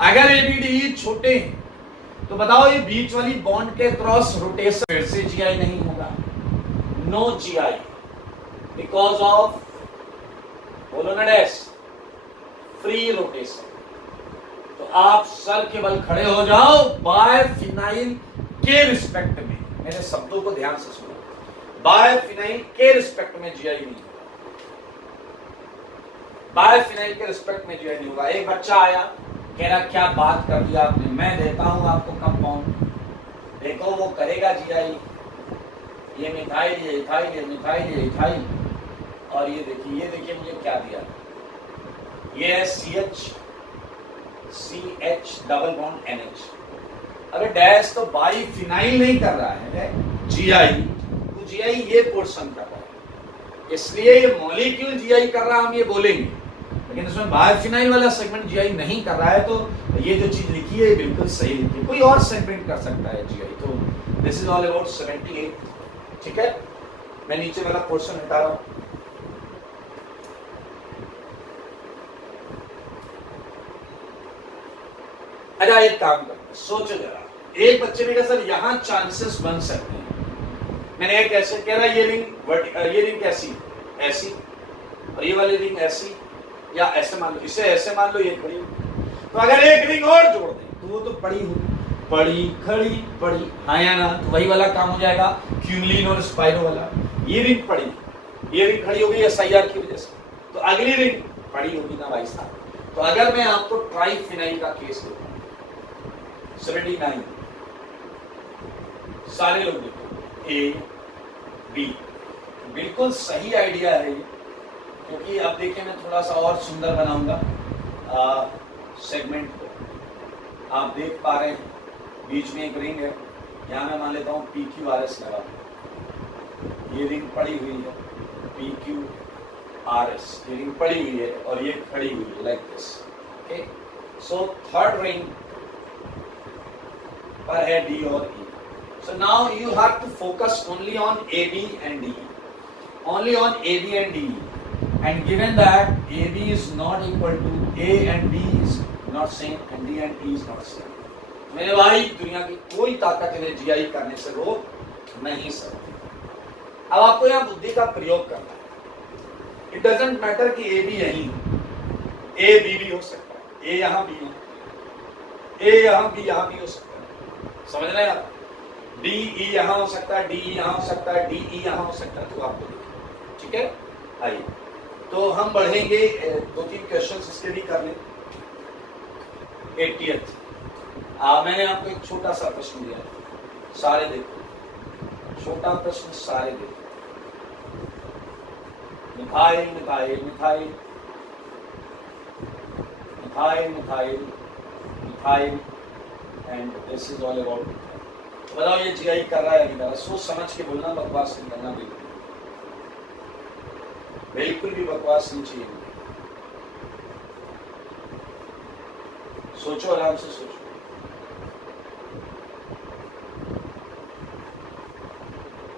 अगर ABD छोटे हैं तो बताओ ये बीच वाली बॉन्ड के क्रॉस रोटेशन फिर से GI नहीं होगा। नो GI बिकॉज ऑफ, बोलो ना डैश, फ्री रोटेशन। तो आप सर के बल खड़े हो जाओ, बायफिनाइल के रिस्पेक्ट में, मेरे शब्दों को ध्यान से सुनो, बायफिनाइल के रिस्पेक्ट में GI नहीं होगा। बायफिनाइल के रिस्पेक्ट में GI नहीं होगा। एक बच्चा आया, कह रहा क्या बात कर दिया आपने, मैं देता हूं आपको कंपाउंड, देखो वो करेगा GI। ये मिथाइल, ये इथाइल, ये मिथाइल, ये इथाइल, और ये देखिए मुझे क्या दिया, ये है CH डबल बॉन्ड NH। अरे डैश तो बाइफिनाइल नहीं कर रहा है GI, तो GI ये पोर्शन कर रहा है, इसलिए ये मॉलिक्यूल GI कर रहा है, हम ये बोलेंगे। लेकिन इसमें बायफिनाइल वाला सेगमेंट GI नहीं कर रहा है, तो ये जो चीज लिखी है बिल्कुल सही लिखी है। कोई और सेगमेंट कर सकता है GI। तो दिस इज ऑल अबाउट 78। ठीक है, मैं नीचे वाला पोर्शन हटा रहा हूं। अच्छा एक काम करते, सोचो जरा, एक बच्चे ने कहा सर यहाँ चांसेस बन सकते हैं। मैंने एक ऐसे कह रहा, ये रिंग कैसी ऐसी, और ये वाली रिंग ऐसी, या ऐसे मान लो, इसे ऐसे मान लो, ये खड़ी। तो अगर एक रिंग और जोड़ दें तो वो तो पड़ी हो, पड़ी खड़ी पड़ी, हाँ या ना? तो वही वाला काम हो जाएगा क्यूमलिन और स्पाइरो वाला। ये रिंग पड़ी, ये रिंग खड़ी हो गई SIR की वजह से, तो अगली रिंग पड़ी होगी ना भाई साहब। तो अगर मैं आपको ट्राइफिनाइल का केस देता हूं 79, सारे लोग देखो A B बिल्कुल सही आइडिया है ये, क्योंकि अब देखिए मैं थोड़ा सा और सुंदर बनाऊंगा सेगमेंट को। आप देख पा रहे हैं बीच में एक रिंग है, यहाँ मैं मान लेता हूँ PQRS लगा हुआ, ये रिंग पड़ी हुई है PQRS, ये रिंग पड़ी हुई है और ये खड़ी हुई है like this. Okay, so third ring पर है D और E। So now you have to focus only on AB and DE, only on AB and DE, and given that AB is not equal to A and B is not same and D and E is not same, मेरे भाई दुनिया की कोई ताकत इन्हें GI करने से रोक नहीं सकती। अब आपको यहाँ बुद्धि का प्रयोग करना है। It doesn't matter कि A B यहीं A B भी हो सकता है, A यहाँ B यहाँ, A यहाँ B यहाँ भी हो सकता है, समझ रहे हैं आप? डी ई यहाँ हो सकता है, डी ई यहाँ हो सकता है, डी ई यहाँ हो सकता है, तो आपको देखिए, ठीक है। आइए तो हम बढ़ेंगे, 2-3 क्वेश्चंस इसके भी कर लें। 80th मैंने आपको एक छोटा सा प्रश्न दिया, सारे देखो, छोटा प्रश्न सारे देखो। Methyl methyl methyl methyl methyl methyl and this is all about. बताओ ये GI कर रहा है नहीं कर रहा? सोच समझ के बोलना, बकवास नहीं करना, बिल्कुल भी बकवास नहीं चाहिए। सोचो, आराम से सोचो।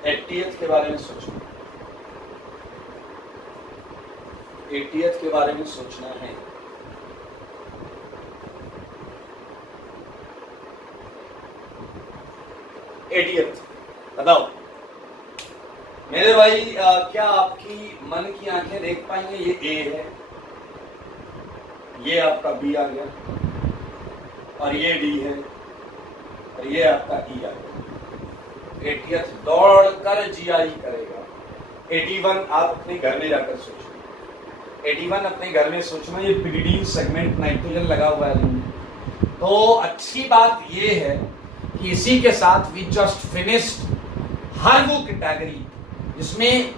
एटीएथ के बारे में सोचो, 80th के बारे में सोचना है। बताओ मेरे भाई, क्या आपकी मन की आंखें देख पाएंगे? ये A है, ये आपका B आ गया, और ये D है, और ये आपका E आ गया। 80th दौड़ कर GI करेगा। 81 आप अपने घर में जाकर सोचो, 81 अपने घर में सोचना। ये पिरिडीन सेगमेंट नाइट्रोजन लगा हुआ है। तो अच्छी बात ये है कि इसी के साथ वी जस्ट फिनिश्ड हर वो कैटेगरी जिसमें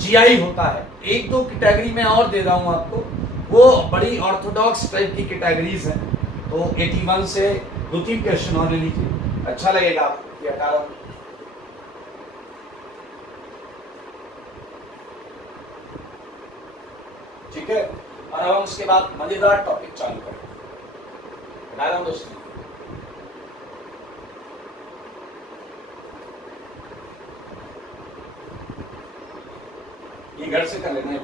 GI होता है। 1-2 कैटेगरी में और दे रहा हूं आपको, वो बड़ी ऑर्थोडॉक्स टाइप की कैटेगरीज हैं। तो 81 से 2-3 क्वेश्चन और ले लीजिए, अच्छा लगेगा आपको कि हटा रहा हूं। ठीक है, और अब हम उसके बाद मजेदार टॉपिक चालू करें। हटा रहा हूं दोस्तों। ये घर से कर लेना है।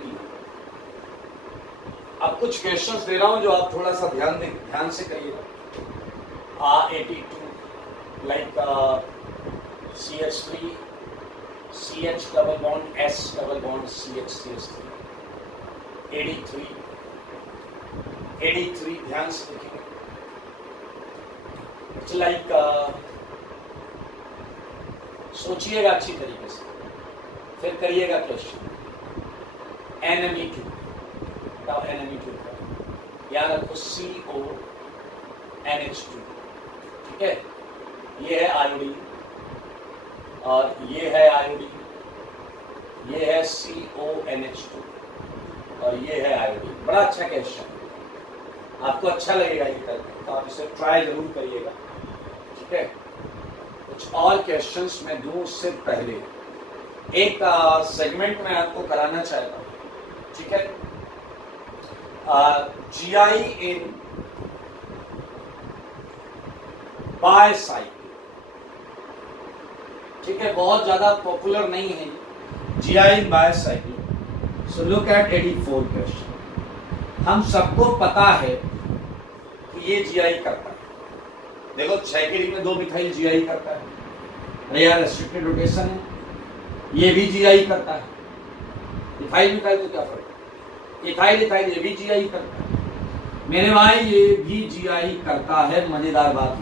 अब कुछ क्वेश्चंस दे रहा हूं जो आप थोड़ा सा ध्यान से करिएगा। 82 like CH3 CH double bond S double bond CH CH3। 83 ध्यान से देखिए। इट्स लाइक सोचिएगा अच्छी तरीके से, फिर करिएगा क्वेश्चन। NME2 याद रखो, CONH2, ठीक है। ये है आयोडीन और ये है आयोडीन, ये है CONH2 और ये है आयोडीन। बड़ा अच्छा क्वेश्चन, आपको अच्छा लगेगा ये करके, तो आप इसे ट्राई जरूर करिएगा, ठीक है। कुछ और क्वेश्चंस मैं दूं उससे पहले एक सेगमेंट में आपको कराना चाहता हूं, ठीक है। GI इन बायसाइकिल, ठीक है, बहुत ज्यादा पॉपुलर नहीं है GI in bicycle. So look at 84 question. हम सबको पता है कि ये GI करता है। देखो 6 के लिए 2 मिथाइल GI करता है, अरे यार रेस्ट्रिक्टेड रोटेशन है, ये भी GI करता है। इथाइल मिथाइल तो क्या फर्क है? इथाइल इथाइल ये भी GI करता है। मेरे भाई ये भी GI करता है। मजेदार बात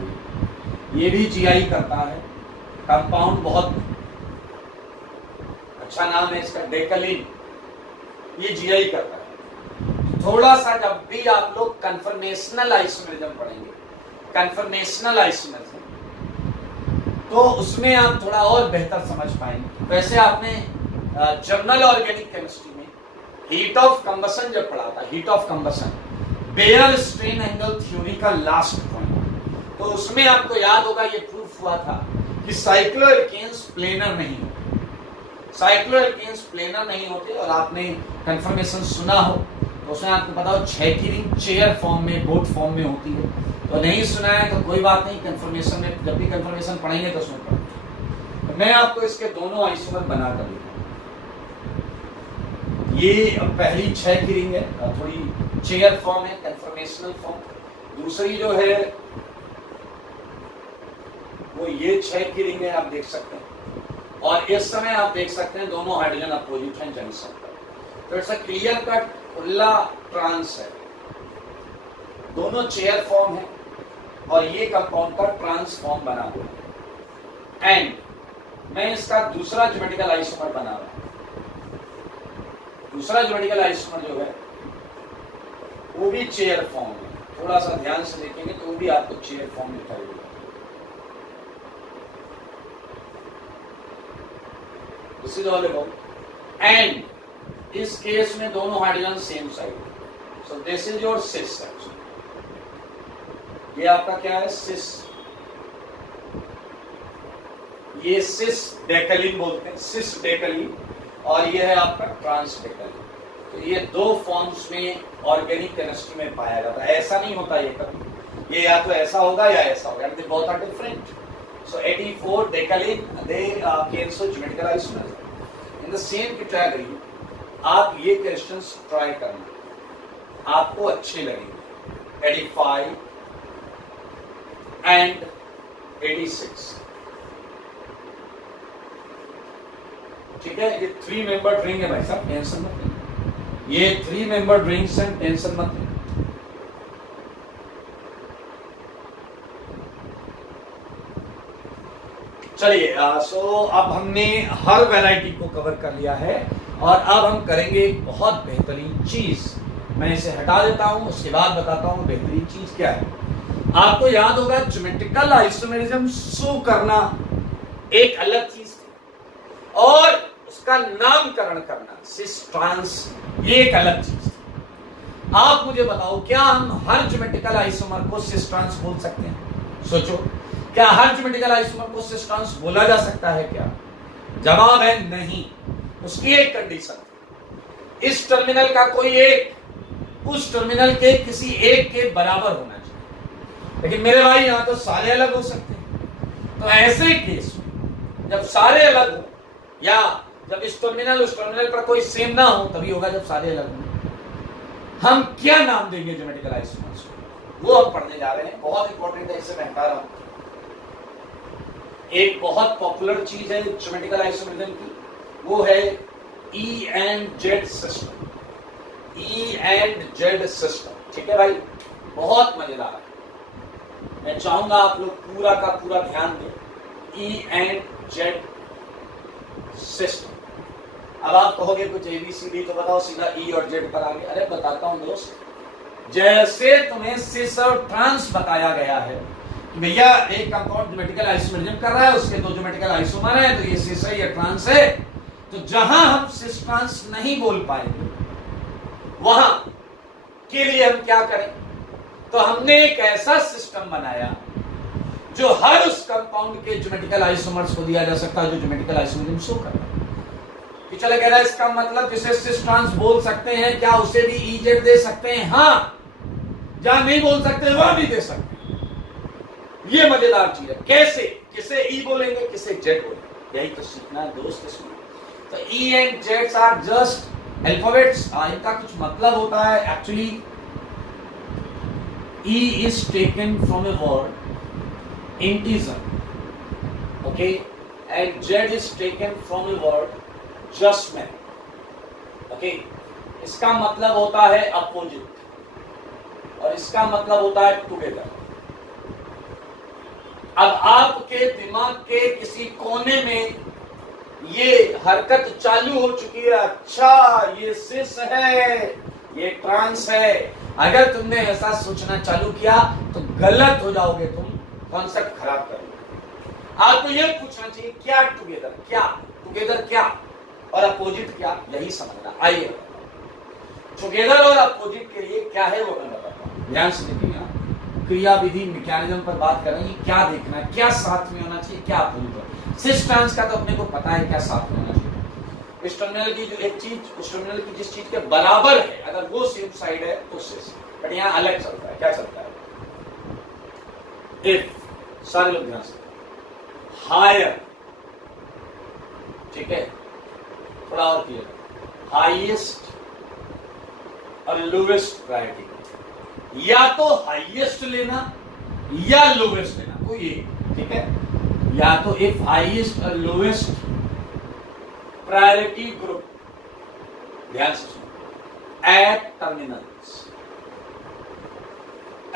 ये भी GI करता है। कंपाउंड बहुत अच्छा नाम है इसका, डेकलिन, ये GI करता है। थोड़ा सा जब भी आप लोग कन्फर्मेशनल आइसोमेरिज्म पढ़ेंगे, कन्फर्मेशनल आइसोमेरिज्म, तो उसमें आप थोड़ा और बेहतर समझ पाएंगे। वैसे आपने जर्नल ऑर्गेनिक केमिस्ट्री में हीट ऑफ कंबसन जब पढ़ा था, heat of combustion Baeyer strain angle theory का लास्ट पॉइंट, तो उसमें आपको याद होगा ये प्रूफ हुआ था कि साइक्लोएल्केन्स प्लेनर नहीं होते, साइक्लोएल्केन्स प्लेनर नहीं होते। और आपने कंफर्मेशन सुना हो तो उसमें आपको पता हो 6 की रिंग चेयर फॉर्म में, बोट फॉर्म में होती है। तो नहीं सुना है तो कोई बात नहीं, कंफर्मेशन में जब भी कंफर्मेशन पढ़ेंगे तो उसमें पढ़ेंगे। तो मैं आपको इसके दोनों आइसोमर बना कर दिखाऊंगा। ये पहली 6 की रिंग है, थोड़ी चेयर फॉर्म है, कंफर्मेशनल फॉर्म। दूसरी जो है वो ये 6 की रिंग है, आप देख सकते हैं। और इस समय आप देख सकते हैं दोनों हाइड्रोजन अपोजिट हैं जंक्शन पर। तो इट्स अ क्लियर कट खुला ट्रांस है, दोनों चेयर फॉर्म है और ये कंपाउंड का ट्रांसफॉर्म बना हुआ है। एंड मैं इसका दूसरा ज्योमेट्रिकल आइसोमर बना रहा हूं। दूसरा ज्योमेट्रिकल आइसोमर जो है वो भी चेयर फॉर्म है, थोड़ा सा ध्यान से देखेंगे तो वो भी आपको चेयर फॉर्म दिखाई देगा। This is all about, and इस केस में दोनों hydrogen same side, so this is your cis. ये आपका क्या है? सिस। ये सिस डेकलिन बोलते हैं, सिस डेकलिन, और ये है आपका ट्रांस डेकलिन। तो ये दो फॉर्म्स में ऑर्गेनिक केमिस्ट्री में पाया जाता है। ऐसा नहीं होता ये कभी, ये या तो ऐसा होगा या ऐसा होगा, and they both are different. So 84 decalin they came so geometrical isomers. In the same category, आप ये क्वेश्चंस ट्राई करना, आपको अच्छे लगेंगे। 85 and 86, ठीक है। ये 3 मेंबर रिंग है भाई साहब, टेंशन मत लें। ये 3 मेंबर रिंग्स हैं, टेंशन मत लें। चलिए, सो अब हमने हर वैरायटी को कवर कर लिया है और अब हम करेंगे एक बहुत बेहतरीन चीज। मैं इसे हटा देता हूं, उसके बाद बताता हूं बेहतरीन चीज क्या है। आपको याद होगा ज्योमेट्रिकल आइसोमेरिज्म शो करना एक अलग चीज थी और उसका नामकरण करना सिस ट्रांस ये एक अलग चीज थी। आप मुझे बताओ, क्या हम हर ज्योमेट्रिकल आइसोमर को सिस ट्रांस बोल सकते हैं? सोचो, क्या हर ज्योमेट्रिकल आइसोमर को सिस ट्रांस बोला जा सकता है क्या? जवाब है नहीं। उसकी एक कंडीशन, इस टर्मिनल का कोई एक उस टर्मिनल के किसी एक के बराबर होना चाहिए। लेकिन मेरे भाई यहां तो सारे अलग हो सकते हैं। तो ऐसे केस में जब सारे अलग हो या जब इस टर्मिनल उस टर्मिनल पर कोई सेम ना हो, तभी होगा जब सारे अलग हो। हम क्या नाम देंगे ज्योमेट्रिकल आइसोमर्स को, वो हम पढ़ने जा रहे हैं। बहुत इंपॉर्टेंट है, इसे मैं हटा रहा हूं। एक बहुत पॉपुलर चीज है ज्योमेट्रिकल आइसोमेरिज्म की, वो है E and Z system. E and Z system, ठीक है भाई, बहुत मजेदार है। मैं चाहूंगा आप लोग पूरा का पूरा ध्यान दें। E and Z system. अब आप कहोगे कुछ एबीसीडी तो बताओ, सीधा ई और जेड पर आ गए। अरे बताता हूं दोस्त, जैसे तुम्हें सिस और ट्रांस बताया गया है, भैया एक कंपाउंड ज्योमेट्रिकल आइसोमेरिज्म कर रहा है, उसके दो ज्योमेट्रिकल आइसोमर है, तो ये सिस है, ये ट्रांस है। तो जहां हम सिस ट्रांस नहीं बोल पाएंगे वहां के लिए हम क्या करें? तो हमने एक ऐसा सिस्टम बनाया जो हर उस कंपाउंड के ज्योमेट्रिकल आइसोमर्स को दिया जा सकता है जो ज्योमेट्रिकल आइसोमेरिज्म शो कर रहा है। कि चले कह रहा है इसका मतलब जिसे सिस ट्रांस बोल सकते हैं, क्या उसे भी ई जेड दे सकते हैं? हाँ, जहां नहीं बोल सकते वहां भी दे सकते हैं। ये मजेदार चीज है। कैसे? किसे ई बोलेंगे, किसे जेड बोलेंगे, यही तो सीखना है दोस्त इसमें। तो ई एंड जेड्स आर जस्ट अल्फाबेट्स। इनका कुछ मतलब होता है actually. E is taken from a word integer, okay, and Z is taken from a word just man, okay. इसका मतलब होता है अपोजिट और इसका मतलब होता है टुगेदर। अब आपके दिमाग के किसी कोने में ये हरकत चालू हो चुकी है, अच्छा ये सिस है, ये ट्रांस है। अगर तुमने ऐसा सोचना चालू किया तो गलत हो जाओगे, तुम कॉन्सेप्ट खराब करोगे। आपको ये पूछना चाहिए क्या टुगेदर, क्या टुगेदर क्या? और अपोजिट क्या, यही समझना। आइए टुगेदर और अपोजिट के लिए क्या है वो मैं बताता हूं। ध्यान से देखिए, क्रिया विधि मैकेनिज्म पर बात कर रहे हैं, क्या देखना है, क्या साथ में होना चाहिए, क्या अपोजिट। सिस ट्रांस का तो अपने को पता है क्या साथ में होना चाहिए। इस टर्मिनल की जो एक चीज उस टर्मिनल की जिस चीज के बराबर है, अगर वो सेम साइड है तो सिस, बट यहां अलग चलता है। क्या चलता है? इफ, सारे लोग ध्यान से, हायर, ठीक है, थोड़ा और क्लियर, हाईएस्ट और लोवेस्ट प्रायोरिटी, या तो हाईएस्ट लेना या लोवेस्ट लेना, कोई एक, ठीक है। या तो इफ हाईएस्ट और लोवेस्ट प्रायोरिटी ग्रुप, ध्यान से सुनो, at terminals,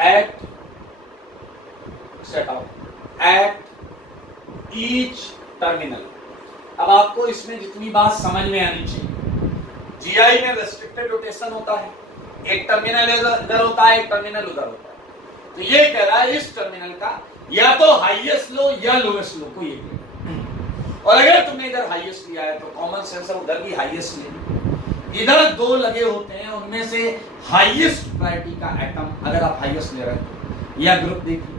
at set out at each terminal. अब आपको इसमें जितनी बात समझ में आनी चाहिए, जीआई में रेस्ट्रिक्टेड रोटेशन होता है, एक टर्मिनल इधर होता है, एक टर्मिनल उधर होता है। तो ये कह रहा है इस टर्मिनल का या तो हाईएस्ट लो या लोवेस्ट लो, कोई एक ले। और अगर तुमने इधर हाईएस्ट लिया है तो कॉमन सेंस है उधर भी हाईएस्ट ले। इधर दो लगे होते हैं, उनमें से हाईएस्ट प्रायोरिटी का एटम अगर आप हाईएस्ट ले रहे हो या ग्रुप देख लो,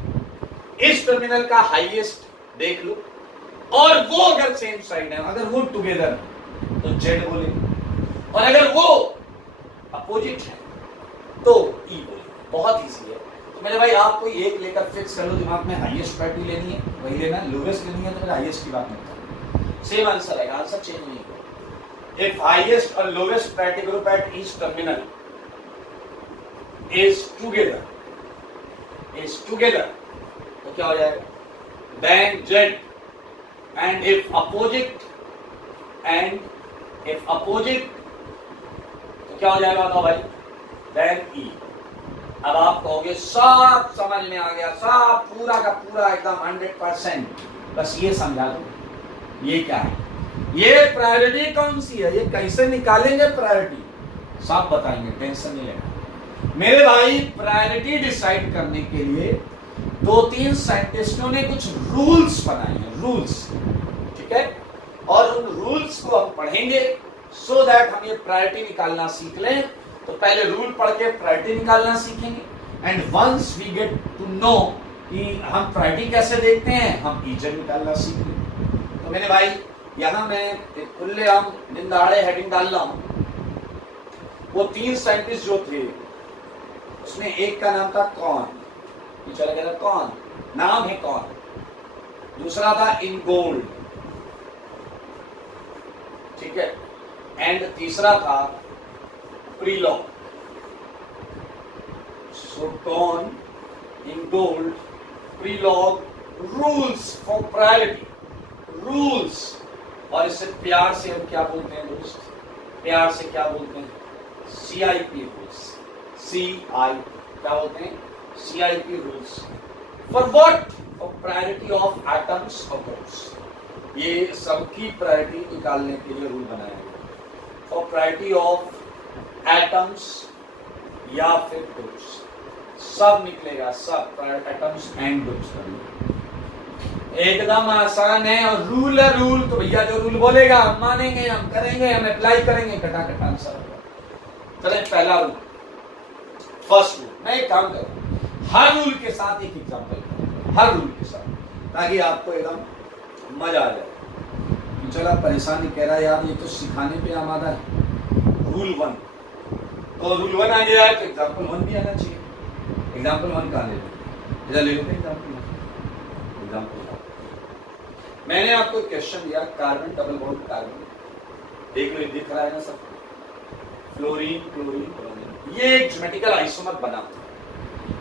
इस टर्मिनल का हाईएस्ट देख लो, और वो अगर सेम साइड है, अगर वो टुगेदर तो जेड बोले, और अगर वो अपोजिट है तो ई बोले। बहुत इजी है। तो मेरे भाई आप कोई एक लेकर फिक्स कर लो दिमाग में, हाईएस्ट प्रायोरिटी लेनी है वही लेना, लोवेस्ट लेनी है तो मेरा हाईएस्ट की बात नहीं करता, सेम आंसर आएगा, आंसर चेंज नहीं होगा। इफ हाईएस्ट और lowest priority group at each terminal is together तो क्या हो जाएगा? Then Z, and if opposite तो क्या हो जाएगा बताओ भाई? Then E. अब आप कहोगे सब समझ में आ गया, सब पूरा का पूरा एकदम 100%, बस ये समझा दो ये क्या है, ये प्रायोरिटी कौन सी है, ये कैसे निकालेंगे प्रायोरिटी, सब बताएंगे, टेंशन नहीं लेना मेरे भाई। प्रायोरिटी डिसाइड करने के लिए 2-3 साइंटिस्टों ने कुछ रूल्स बनाए हैं, रूल्स, ठीक है, और उन रूल्स को हम पढ़ेंगे सो दैट हम ये प्रायोरिटी निकालना सीख लें। तो पहले रूल पढ़ के प्रायोरिटी निकालना सीखेंगे, and once we get to know कि हम प्रायोरिटी कैसे देखते हैं, हम ईजेड निकालना सीख लें। तो मेरे भाई यहां मैं खुलेआम निंदाड़े हेडिंग डाल रहा हूं। वो 3 साइंटिस्ट जो थे उसमें एक का नाम था कॉन, चला गया था कॉन, नाम है कॉन। दूसरा था इनगोल्ड, ठीक है, एंड तीसरा था Prelog. So Cahn, Ingold, Prelog, rules for priority, rules. और इसे प्यार से हम क्या बोलते हैं दोस्त, प्यार से क्या बोलते हैं? CIP रूल्स, CI क्या बोलते हैं? CIP rules for what? For priority of atoms और ग्रुप्स। ये सबकी प्रायोरिटी निकालने के लिए रूल बनाया गया, फॉर प्रायोरिटी ऑफ एटम्स या फिर ग्रुप्स, सब निकलेगा, सब एटम्स एंड ग्रुप्स का एकदम आसान है। और रूल है, रूल तो भैया जो रूल बोलेगा हम मानेंगे, हम करेंगे, हम अप्लाई करेंगे, कटा आंसर होगा। चलें पहला रूल, फर्स्ट रूल। मैं एक काम करूं, हर रूल के साथ एक एग्जांपल करूं, हर रूल के साथ, ताकि आपको एकदम मजा आ जाए। चला परेशानी कह रहा है यार ये तो सिखाने पे आमादा है। रूल 1, तो रूल 1 आ गया है तो एग्जांपल 1 भी आना चाहिए। एग्जांपल 1 कहां ले लो, इधर ले लो एग्जांपल 1। एग्जांपल मैंने आपको क्वेश्चन दिया, कार्बन डबल बॉन्ड कार्बन, देख लो दिख रहा है ना सब, फ्लोरीन क्लोरीन ब्रोमीन, ये एक ज्योमेट्रिकल आइसोमर बना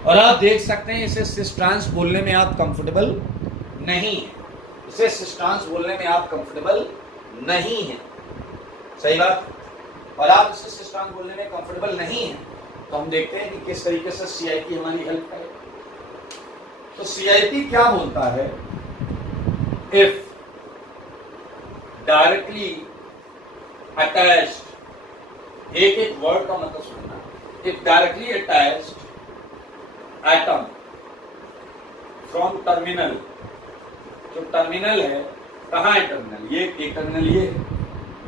और आप देख सकते हैं इसे सिस ट्रांस बोलने में आप कंफर्टेबल नहीं है, इसे सिस ट्रांस बोलने में आप कंफर्टेबल नहीं है, सही बात। और आप इसे सिस ट्रांस बोलने में कंफर्टेबल नहीं है तो हम देखते हैं कि किस तरीके से CIP हमारी हेल्प करे। तो CIP क्या बोलता है? If directly attached, एक एक वर्ड का मतलब सुनना, if directly attached atom from terminal, जो टर्मिनल है, कहाँ है टर्मिनल? ये एक टर्मिनल ये है,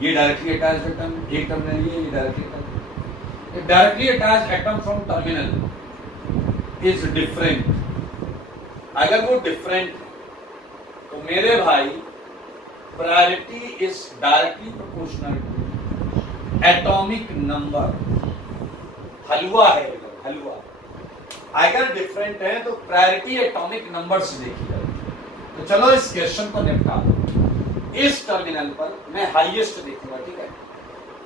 ये डायरेक्टली अटैच्ड एटम, एक टर्मिनल ये directly attached. Directly attached atom from terminal is different. अगर वो डिफरेंट तो मेरे भाई priority is directly proportional to atomic number. हलवा है हलवा। अगर डिफरेंट है तो प्रायोरिटी एटॉमिक नंबर से देखी जाती है। तो चलो इस क्वेश्चन को निपटा दो। इस टर्मिनल पर मैं हाईएस्ट देखूंगा, ठीक है।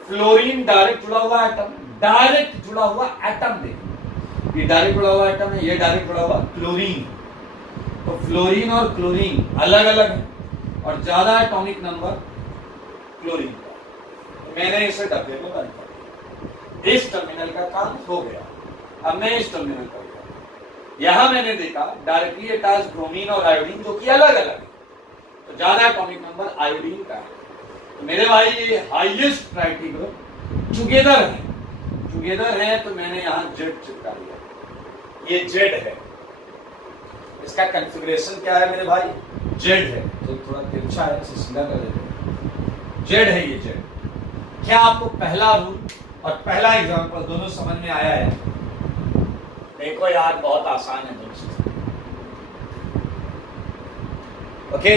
फ्लोरीन डायरेक्ट जुड़ा हुआ एटम, डायरेक्ट जुड़ा हुआ एटम देखो, ये डायरेक्ट जुड़ा हुआ एटम है, ये डायरेक्ट जुड़ा हुआ क्लोरीन। तो फ्लोरीन और क्लोरीन अलग अलग है और ज्यादा एटॉमिक नंबर क्लोरीन का। तो मैंने इसे डब्बे में बंद कर दिया। इस टर्मिनल का काम हो गया। अब मैं इस टर्मिनल पर गया, यहां मैंने देखा डायरेक्टली अटैच्ड ब्रोमीन और आयोडीन जो कि अलग अलग है, तो ज्यादा एटॉमिक नंबर आयोडीन का है। तो मेरे भाई ये हाईएस्ट प्रायोरिटी ग्रुप टुगेदर है, तो मैंने यहां जेड चिपका दिया। ये जेड है, इसका कॉन्फ़िगरेशन क्या है मेरे भाई? जेड है। तो थोड़ा तिरछा है, इसे सीधा कर देते हैं। जेड है ये जेड। क्या आपको पहला रूल और पहला एग्जांपल दोनों समझ में आया है? देखो यार बहुत आसान है दोनों चीजें। ओके,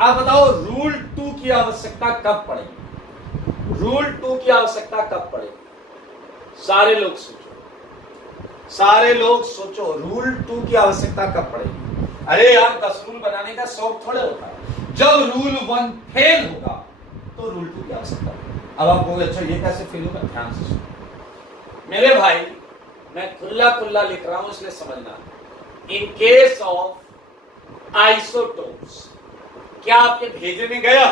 आप बताओ रूल 2 की आवश्यकता कब पड़ेगी? रूल 2 की आवश्यकता कब पड़ेगी? सारे लोग सोचो रूल 2 की आवश्यकता कब पड़ेगी? अरे यार 10 रूल बनाने का शौक थोड़े होता है। जब रूल 1 फेल होगा तो रूल 2 की आवश्यकता पड़ेगी। अब आप बोलोगे अच्छा ये कैसे फेल होगा? ध्यान से सुनो मेरे भाई, मैं खुला लिख रहा हूं इसलिए समझना। इन केस ऑफ आइसोटोप्स, क्या आपके भेजे में गया?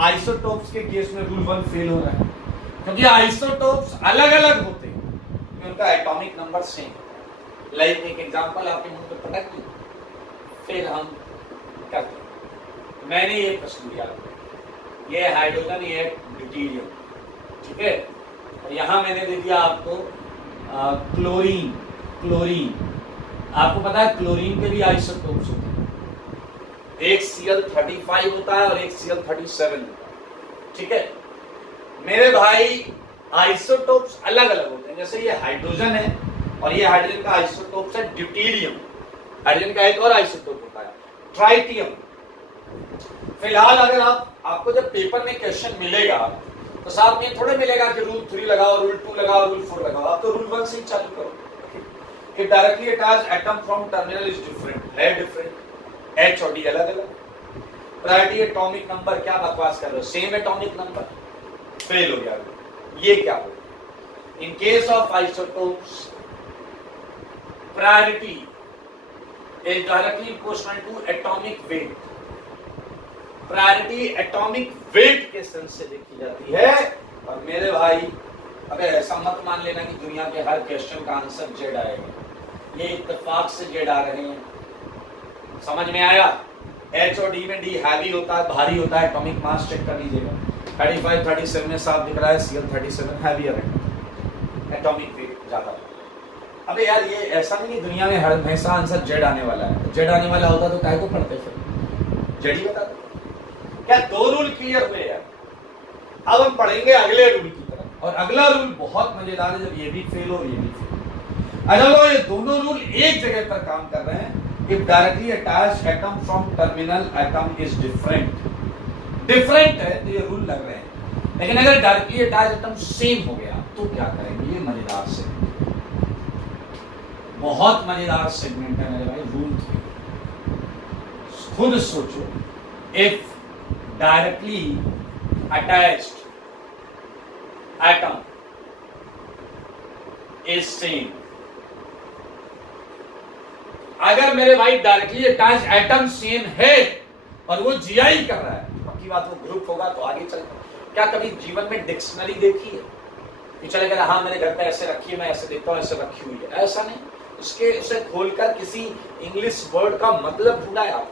आइसोटोप्स के केस में रूल 1 फेल हो रहा है क्योंकि आइसोटोप्स अलग अलग होते हैं, उनका एटॉमिक नंबर सेम। लाइक एक एग्जांपल आपके मुंह पे पटक दी, फिर हम करते हैं। मैंने ये प्रश्न दिया, ये हाइड्रोजन, ये ड्यूटेरियम, ठीक है। और यहां मैंने दे दिया आपको क्लोरीन। आपको पता है क्लोरीन के भी आइसोटोप्स होते हैं, एक Cl35 होता है और एक Cl37 होता है, ठीक है। मेरे भाई आइसोटोप्स अलग अलग होते हैं। जैसे ये हाइड्रोजन है और ये हाइड्रोजन का आइसोटोप्स है ड्यूटेरियम। हाइड्रोजन का एक और आइसोटोप होता है ट्राइटियम। फिलहाल अगर आपको जब पेपर में क्वेश्चन मिलेगा तो साथ में थोड़े मिलेगा कि रूल 3 लगाओ, रूल 2 लगाओ, रूल 4 लगाओ। आप तो रूल 1 से ही चालू करो। If directly attached atom from terminal is different, है डिफरेंट, एच और डी अलग अलग। प्रायोरिटी एटॉमिक नंबर, क्या बकवास कर रहे हो? सेम एटॉमिक नंबर, फेल हो गया। ये क्या हो? In case of isotopes priority is directly proportional to atomic weight. Priority atomic weight के सेंस से देखी जाती है। और मेरे भाई अगर ऐसा मत मान लेना कि दुनिया के हर क्वेश्चन का आंसर जेड आएगा। ये इत्तेफाक से जेड आ रहे हैं, समझ में आया? एच और डी में डी हैवी होता है, भारी होता है। एटॉमिक मास चेक कर लीजिएगा, 35 37 में साफ दिख रहा है Cl37 हैवी है, एटॉमिक वेट ज्यादा। अबे यार ये ऐसा नहीं कि दुनिया में हर हमेशा आंसर जेड आने वाला है। जेड आने वाला होता तो काहे को पढ़ते फिर? जेड ही बता दो। क्या 2 रूल क्लियर हुए यार? अब हम पढ़ेंगे अगले रूल की तरफ, और अगला रूल बहुत मजेदार है, जब ये भी फेल हो ये भी फेल। अगर ये दोनों रूल एक जगह पर काम कर रहे हैं, if directly attached atom from terminal atom is different है तो ये रूल लग रहे हैं। लेकिन अगर डायरेक्टली अटैच्ड एटम सेम हो गया तो क्या करेंगे? ये मजेदार से बहुत मजेदार सेगमेंट है मेरे भाई, रूल 3। खुद सोचो, if directly attached atom is same, अगर मेरे भाई डायरेक्टली अटैच्ड एटम सेम है और वो जीआई कर रहा है, पक्की बात वो ग्रुप होगा तो आगे चल। क्या कभी जीवन में डिक्शनरी देखी है कि चले गए हाँ मेरे घर पे ऐसे रखी है, मैं ऐसे देखता हूँ, ऐसे रखी हुई है? ऐसा नहीं। उसे खोलकर किसी इंग्लिश वर्ड का मतलब ढूंढा है आप।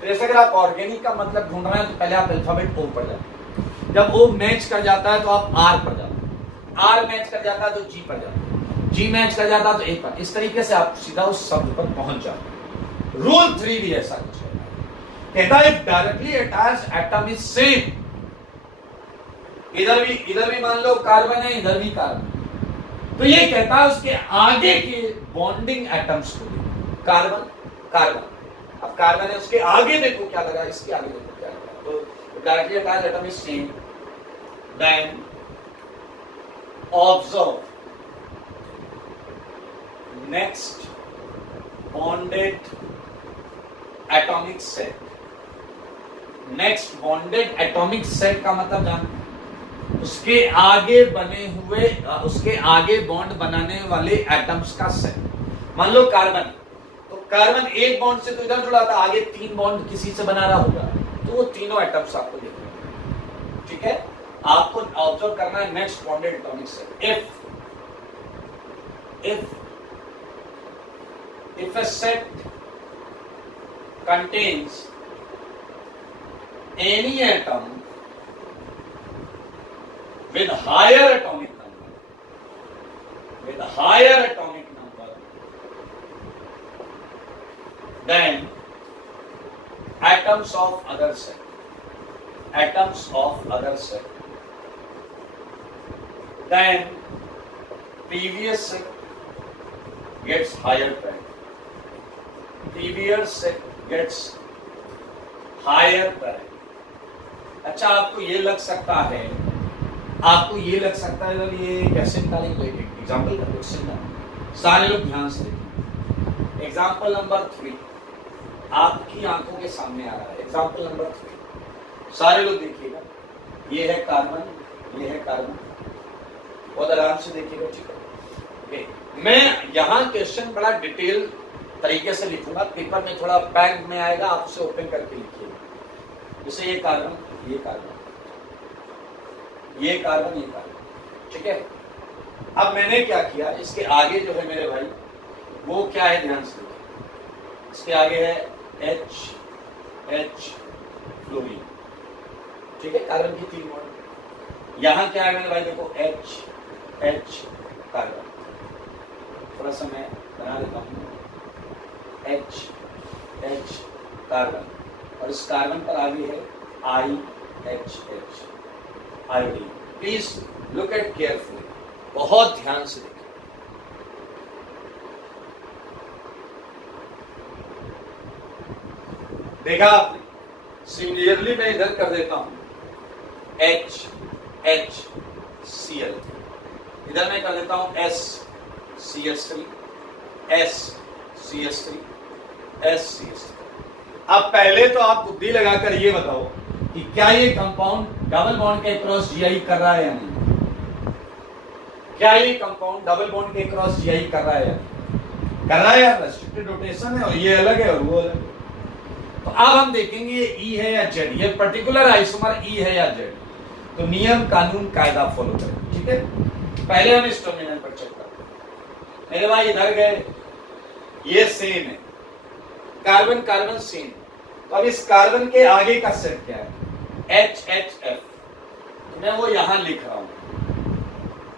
तो जैसे अगर आप ऑर्गेनिक का मतलब ढूंढ रहे हैं तो पहले आप अल्फाबेट ओ पर जाते हैं, जब ओ मैच कर जाता है तो आप आर पर जाते हैं, आर मैच कर जाता है तो जी पर जाते हैं, जी मैच कर जाता है तो ए पर। इस तरीके से आप सीधा उस शब्द पर पहुंच जाते हैं। रूल 3 भी ऐसा कुछ है, कहता है directly attached atom is same इधर भी मान लो कार्बन है, इधर भी कार्बन। तो ये कहता है उसके आगे के बॉन्डिंग एटम्स को देखो, कार्बन कार्बन। अब कार्बन है, उसके आगे देखो क्या लगा, इसके आगे देखो क्या लगा। तो directly attach atom is same, then observe next bonded atomic set. Next bonded atomic set का मतलब जानते हैं, उसके आगे बने हुए, उसके आगे बॉन्ड बनाने वाले एटम्स का सेट। मान लो कार्बन, तो कार्बन एक बॉन्ड से तो इधर जुड़ा था, आगे 3 बॉन्ड किसी से बना रहा होगा, तो वो तीनों एटम्स आपको देखने हैं। ठीक है, आपको ऑब्जर्व करना है next bonded atomic set. if a set contains any atom with higher atomic number, then atoms of other set, then previous set gets higher priority. Previous set gets higher priority. अच्छा, आपको ये लग सकता है ये कैसे निकालेंगे? एग्जाम्पल का क्वेश्चन है, सारे लोग ध्यान से देखिए। एग्जाम्पल नंबर 3 आपकी आंखों के सामने आ रहा है। एग्जाम्पल नंबर 3 सारे लोग देखिएगा, ये है कार्बन, बहुत आराम से देखिएगा। ठीक है, मैं यहाँ क्वेश्चन बड़ा डिटेल तरीके से लिखूंगा, पेपर में थोड़ा पैक में आएगा, आप उसे ओपन करके लिखिएगा। जैसे ये कार्बन, ठीक है। अब मैंने क्या किया, इसके आगे जो है मेरे भाई, वो क्या है ध्यान से देखिए। इसके आगे है H फ्लोरीन, ठीक है, कार्बन की 3 बॉन्ड। यहाँ क्या है मेरे भाई, देखो H कार्बन, थोड़ा सा मैं बना देता हूँ, H कार्बन, और इस कार्बन पर आगे है IHH iodine. Please look at carefully, बहुत ध्यान से देखिए। देखा आपने, सिमिलरली मैं इधर कर देता हूं HCl, इधर मैं कर देता हूं SCS3, अब पहले तो आप बुद्धि लगाकर ये बताओ कि क्या ये कंपाउंड डबल बॉन्ड के क्रॉस जीआई कर रहा है या नहीं? क्या ये कंपाउंड डबल बॉन्ड के क्रॉस जीआई कर रहा है या नहीं? कर रहा है यार, रेस्ट्रिक्टेड रोटेशन है, और ये अलग है और वो अलग है। तो अब हम देखेंगे ये ई है या जेड, ये पर्टिकुलर आइसोमर ई है या जेड। तो नियम कानून कायदा फॉलो करें, ठीक है। पहले हम इस टर्मिनल पर चेक करते हैं। मेरे भाई इधर गए, ये सेम है, कार्बन सेम। तो अब इस कार्बन के आगे का सेट क्या है? HHF, तो मैं वो यहां लिख रहा हूं।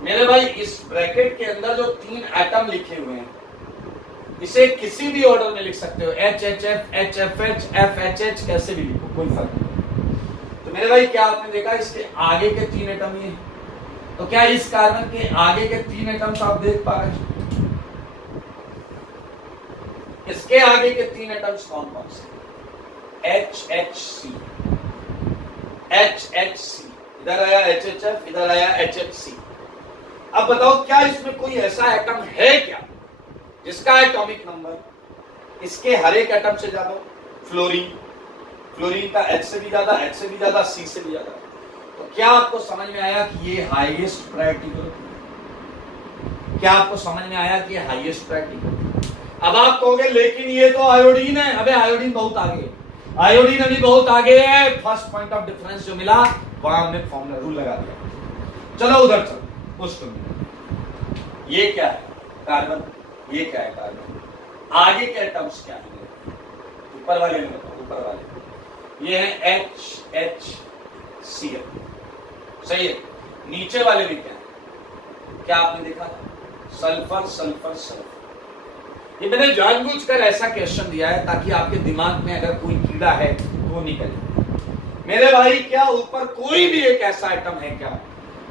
मेरे भाई इस ब्रैकेट के अंदर जो 3 एटम लिखे हुए हैं, इसे किसी भी ऑर्डर में लिख सकते हो, HHF, HFH, FHH, कैसे भी लिखो, कोई फर्क नहीं। तो मेरे भाई क्या आपने देखा, इसके आगे के 3 एटम ये, तो क्या इस कार्बन के आगे के 3 एटम्स आप देख पा रहे हैं? इसके आगे के 3 एटम्स कौन कौन से? HHC, इधर आया HHF, इधर आया HHC। अब बताओ क्या इसमें कोई ऐसा एटम है क्या जिसका एटॉमिक नंबर इसके हर एक एटम से ज्यादा? फ्लोरीन का H से भी ज्यादा, C से भी ज्यादा। तो क्या आपको समझ में आया कि ये हाईएस्ट प्रायोरिटी ग्रुप? क्या आपको समझ में आया कि ये हाईएस्ट प्रायोरिटी? अब आप कहोगे लेकिन ये तो आयोडीन है। अबे आयोडीन बहुत आगे, आयोडीन अभी बहुत आगे है। फर्स्ट पॉइंट ऑफ डिफरेंस जो मिला वहां हमने फॉर्मूला रूल लगा दिया। चलो उधर चलो, उस ये क्या है? कार्बन। ये क्या है? कार्बन। आगे के एटम्स क्या है? ऊपर वाले में बताओ, ऊपर वाले ये है HHCl, सही है। नीचे वाले में क्या है? क्या आपने देखा था? सल्फर। ये मैंने जानबूझकर ऐसा क्वेश्चन दिया है ताकि आपके दिमाग में अगर कोई कीड़ा है तो वो निकले। मेरे भाई क्या ऊपर कोई भी एक ऐसा आइटम है क्या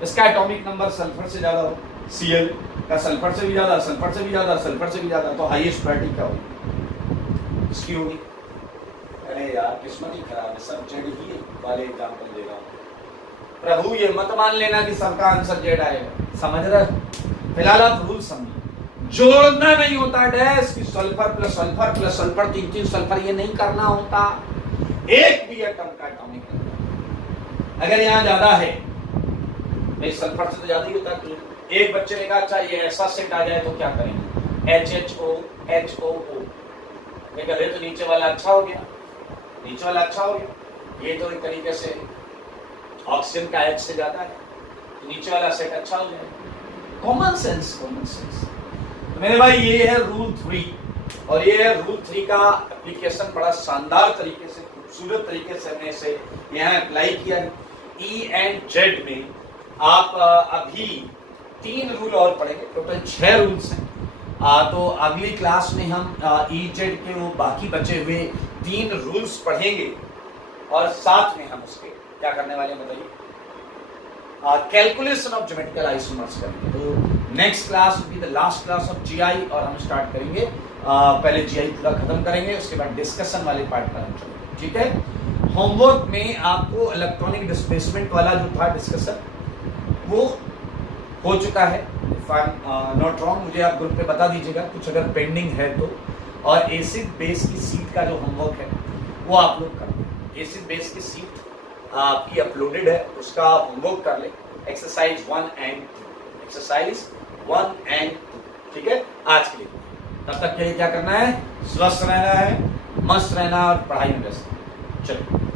इसका एटॉमिक नंबर सल्फर से ज्यादा हो, Cl का सल्फर से भी ज्यादा, सल्फर से भी ज्यादा, सल्फर से भी ज्यादा, तो हाईएस्ट प्रायोरिटी क्या होगी? इसकी होगी। अरे यार किस्मत ही खराब है, सब जेड ही वाले एग्जाम्पल दे रहा हूँ। प्रभु ये मत मान लेना कि सबका आंसर जेड आएगा, समझ रहे? फिलहाल आप रूल समझिए, जोड़ना नहीं होता डैश कि sulphur plus sulphur plus sulphur 3 sulphur, ये नहीं करना होता। एक भी एटम का एटॉमिक नंबर अगर यहाँ ज्यादा है, नहीं सल्फर से तो ज्यादा ही होता है, एक बच्चे ने कहा अच्छा ये ऐसा सेट आ जाए तो क्या करेंगे? HHO HOO, तो नीचे वाला अच्छा हो गया, नीचे वाला अच्छा हो गया, ये तो एक तरीके से ऑक्सीजन का H से ज्यादा है, तो नीचे वाला सेट अच्छा हो जाएगा। Common sense, common sense. तो मेरे भाई ये है रूल 3, और ये है रूल 3 का एप्लीकेशन बड़ा शानदार तरीके से, खूबसूरत तरीके से हमने इसे यहाँ अप्लाई किया। E एंड Z में आप अभी 3 रूल और पढ़ेंगे, टोटल 6 रूल्स हैं। तो अगली क्लास में हम EZ के वो बाकी बचे हुए 3 रूल्स पढ़ेंगे, और साथ में हम उसके क्या करने वाले हैं बताइए? कैलकुलेशन ऑफ ज्योमेट्रिकल आइसोमर्स करेंगे। तो next class will be the last class of GI, और हम स्टार्ट करेंगे पहले जीआई पूरा खत्म करेंगे, उसके बाद डिस्कशन वाले पार्ट पर हम चलेंगे, ठीक है? होमवर्क में आपको इलेक्ट्रॉनिक डिस्प्लेसमेंट वाला जो था डिस्कशन वो हो चुका है, if I am not wrong, मुझे आप ग्रुप पे बता दीजिएगा कुछ अगर पेंडिंग है तो। और एसिड बेस की सीट का जो होमवर्क है वो आप लोग कर लें, एसिड बेस की सीट आपकी अपलोडेड है, उसका होमवर्क कर ले, एक्सरसाइज 1 एंड 2, एक्सरसाइज 1 एंड 2, ठीक है? आज के लिए तब तक के लिए क्या करना है? स्वस्थ रहना है, मस्त रहना और पढ़ाई में व्यस्त। चलो।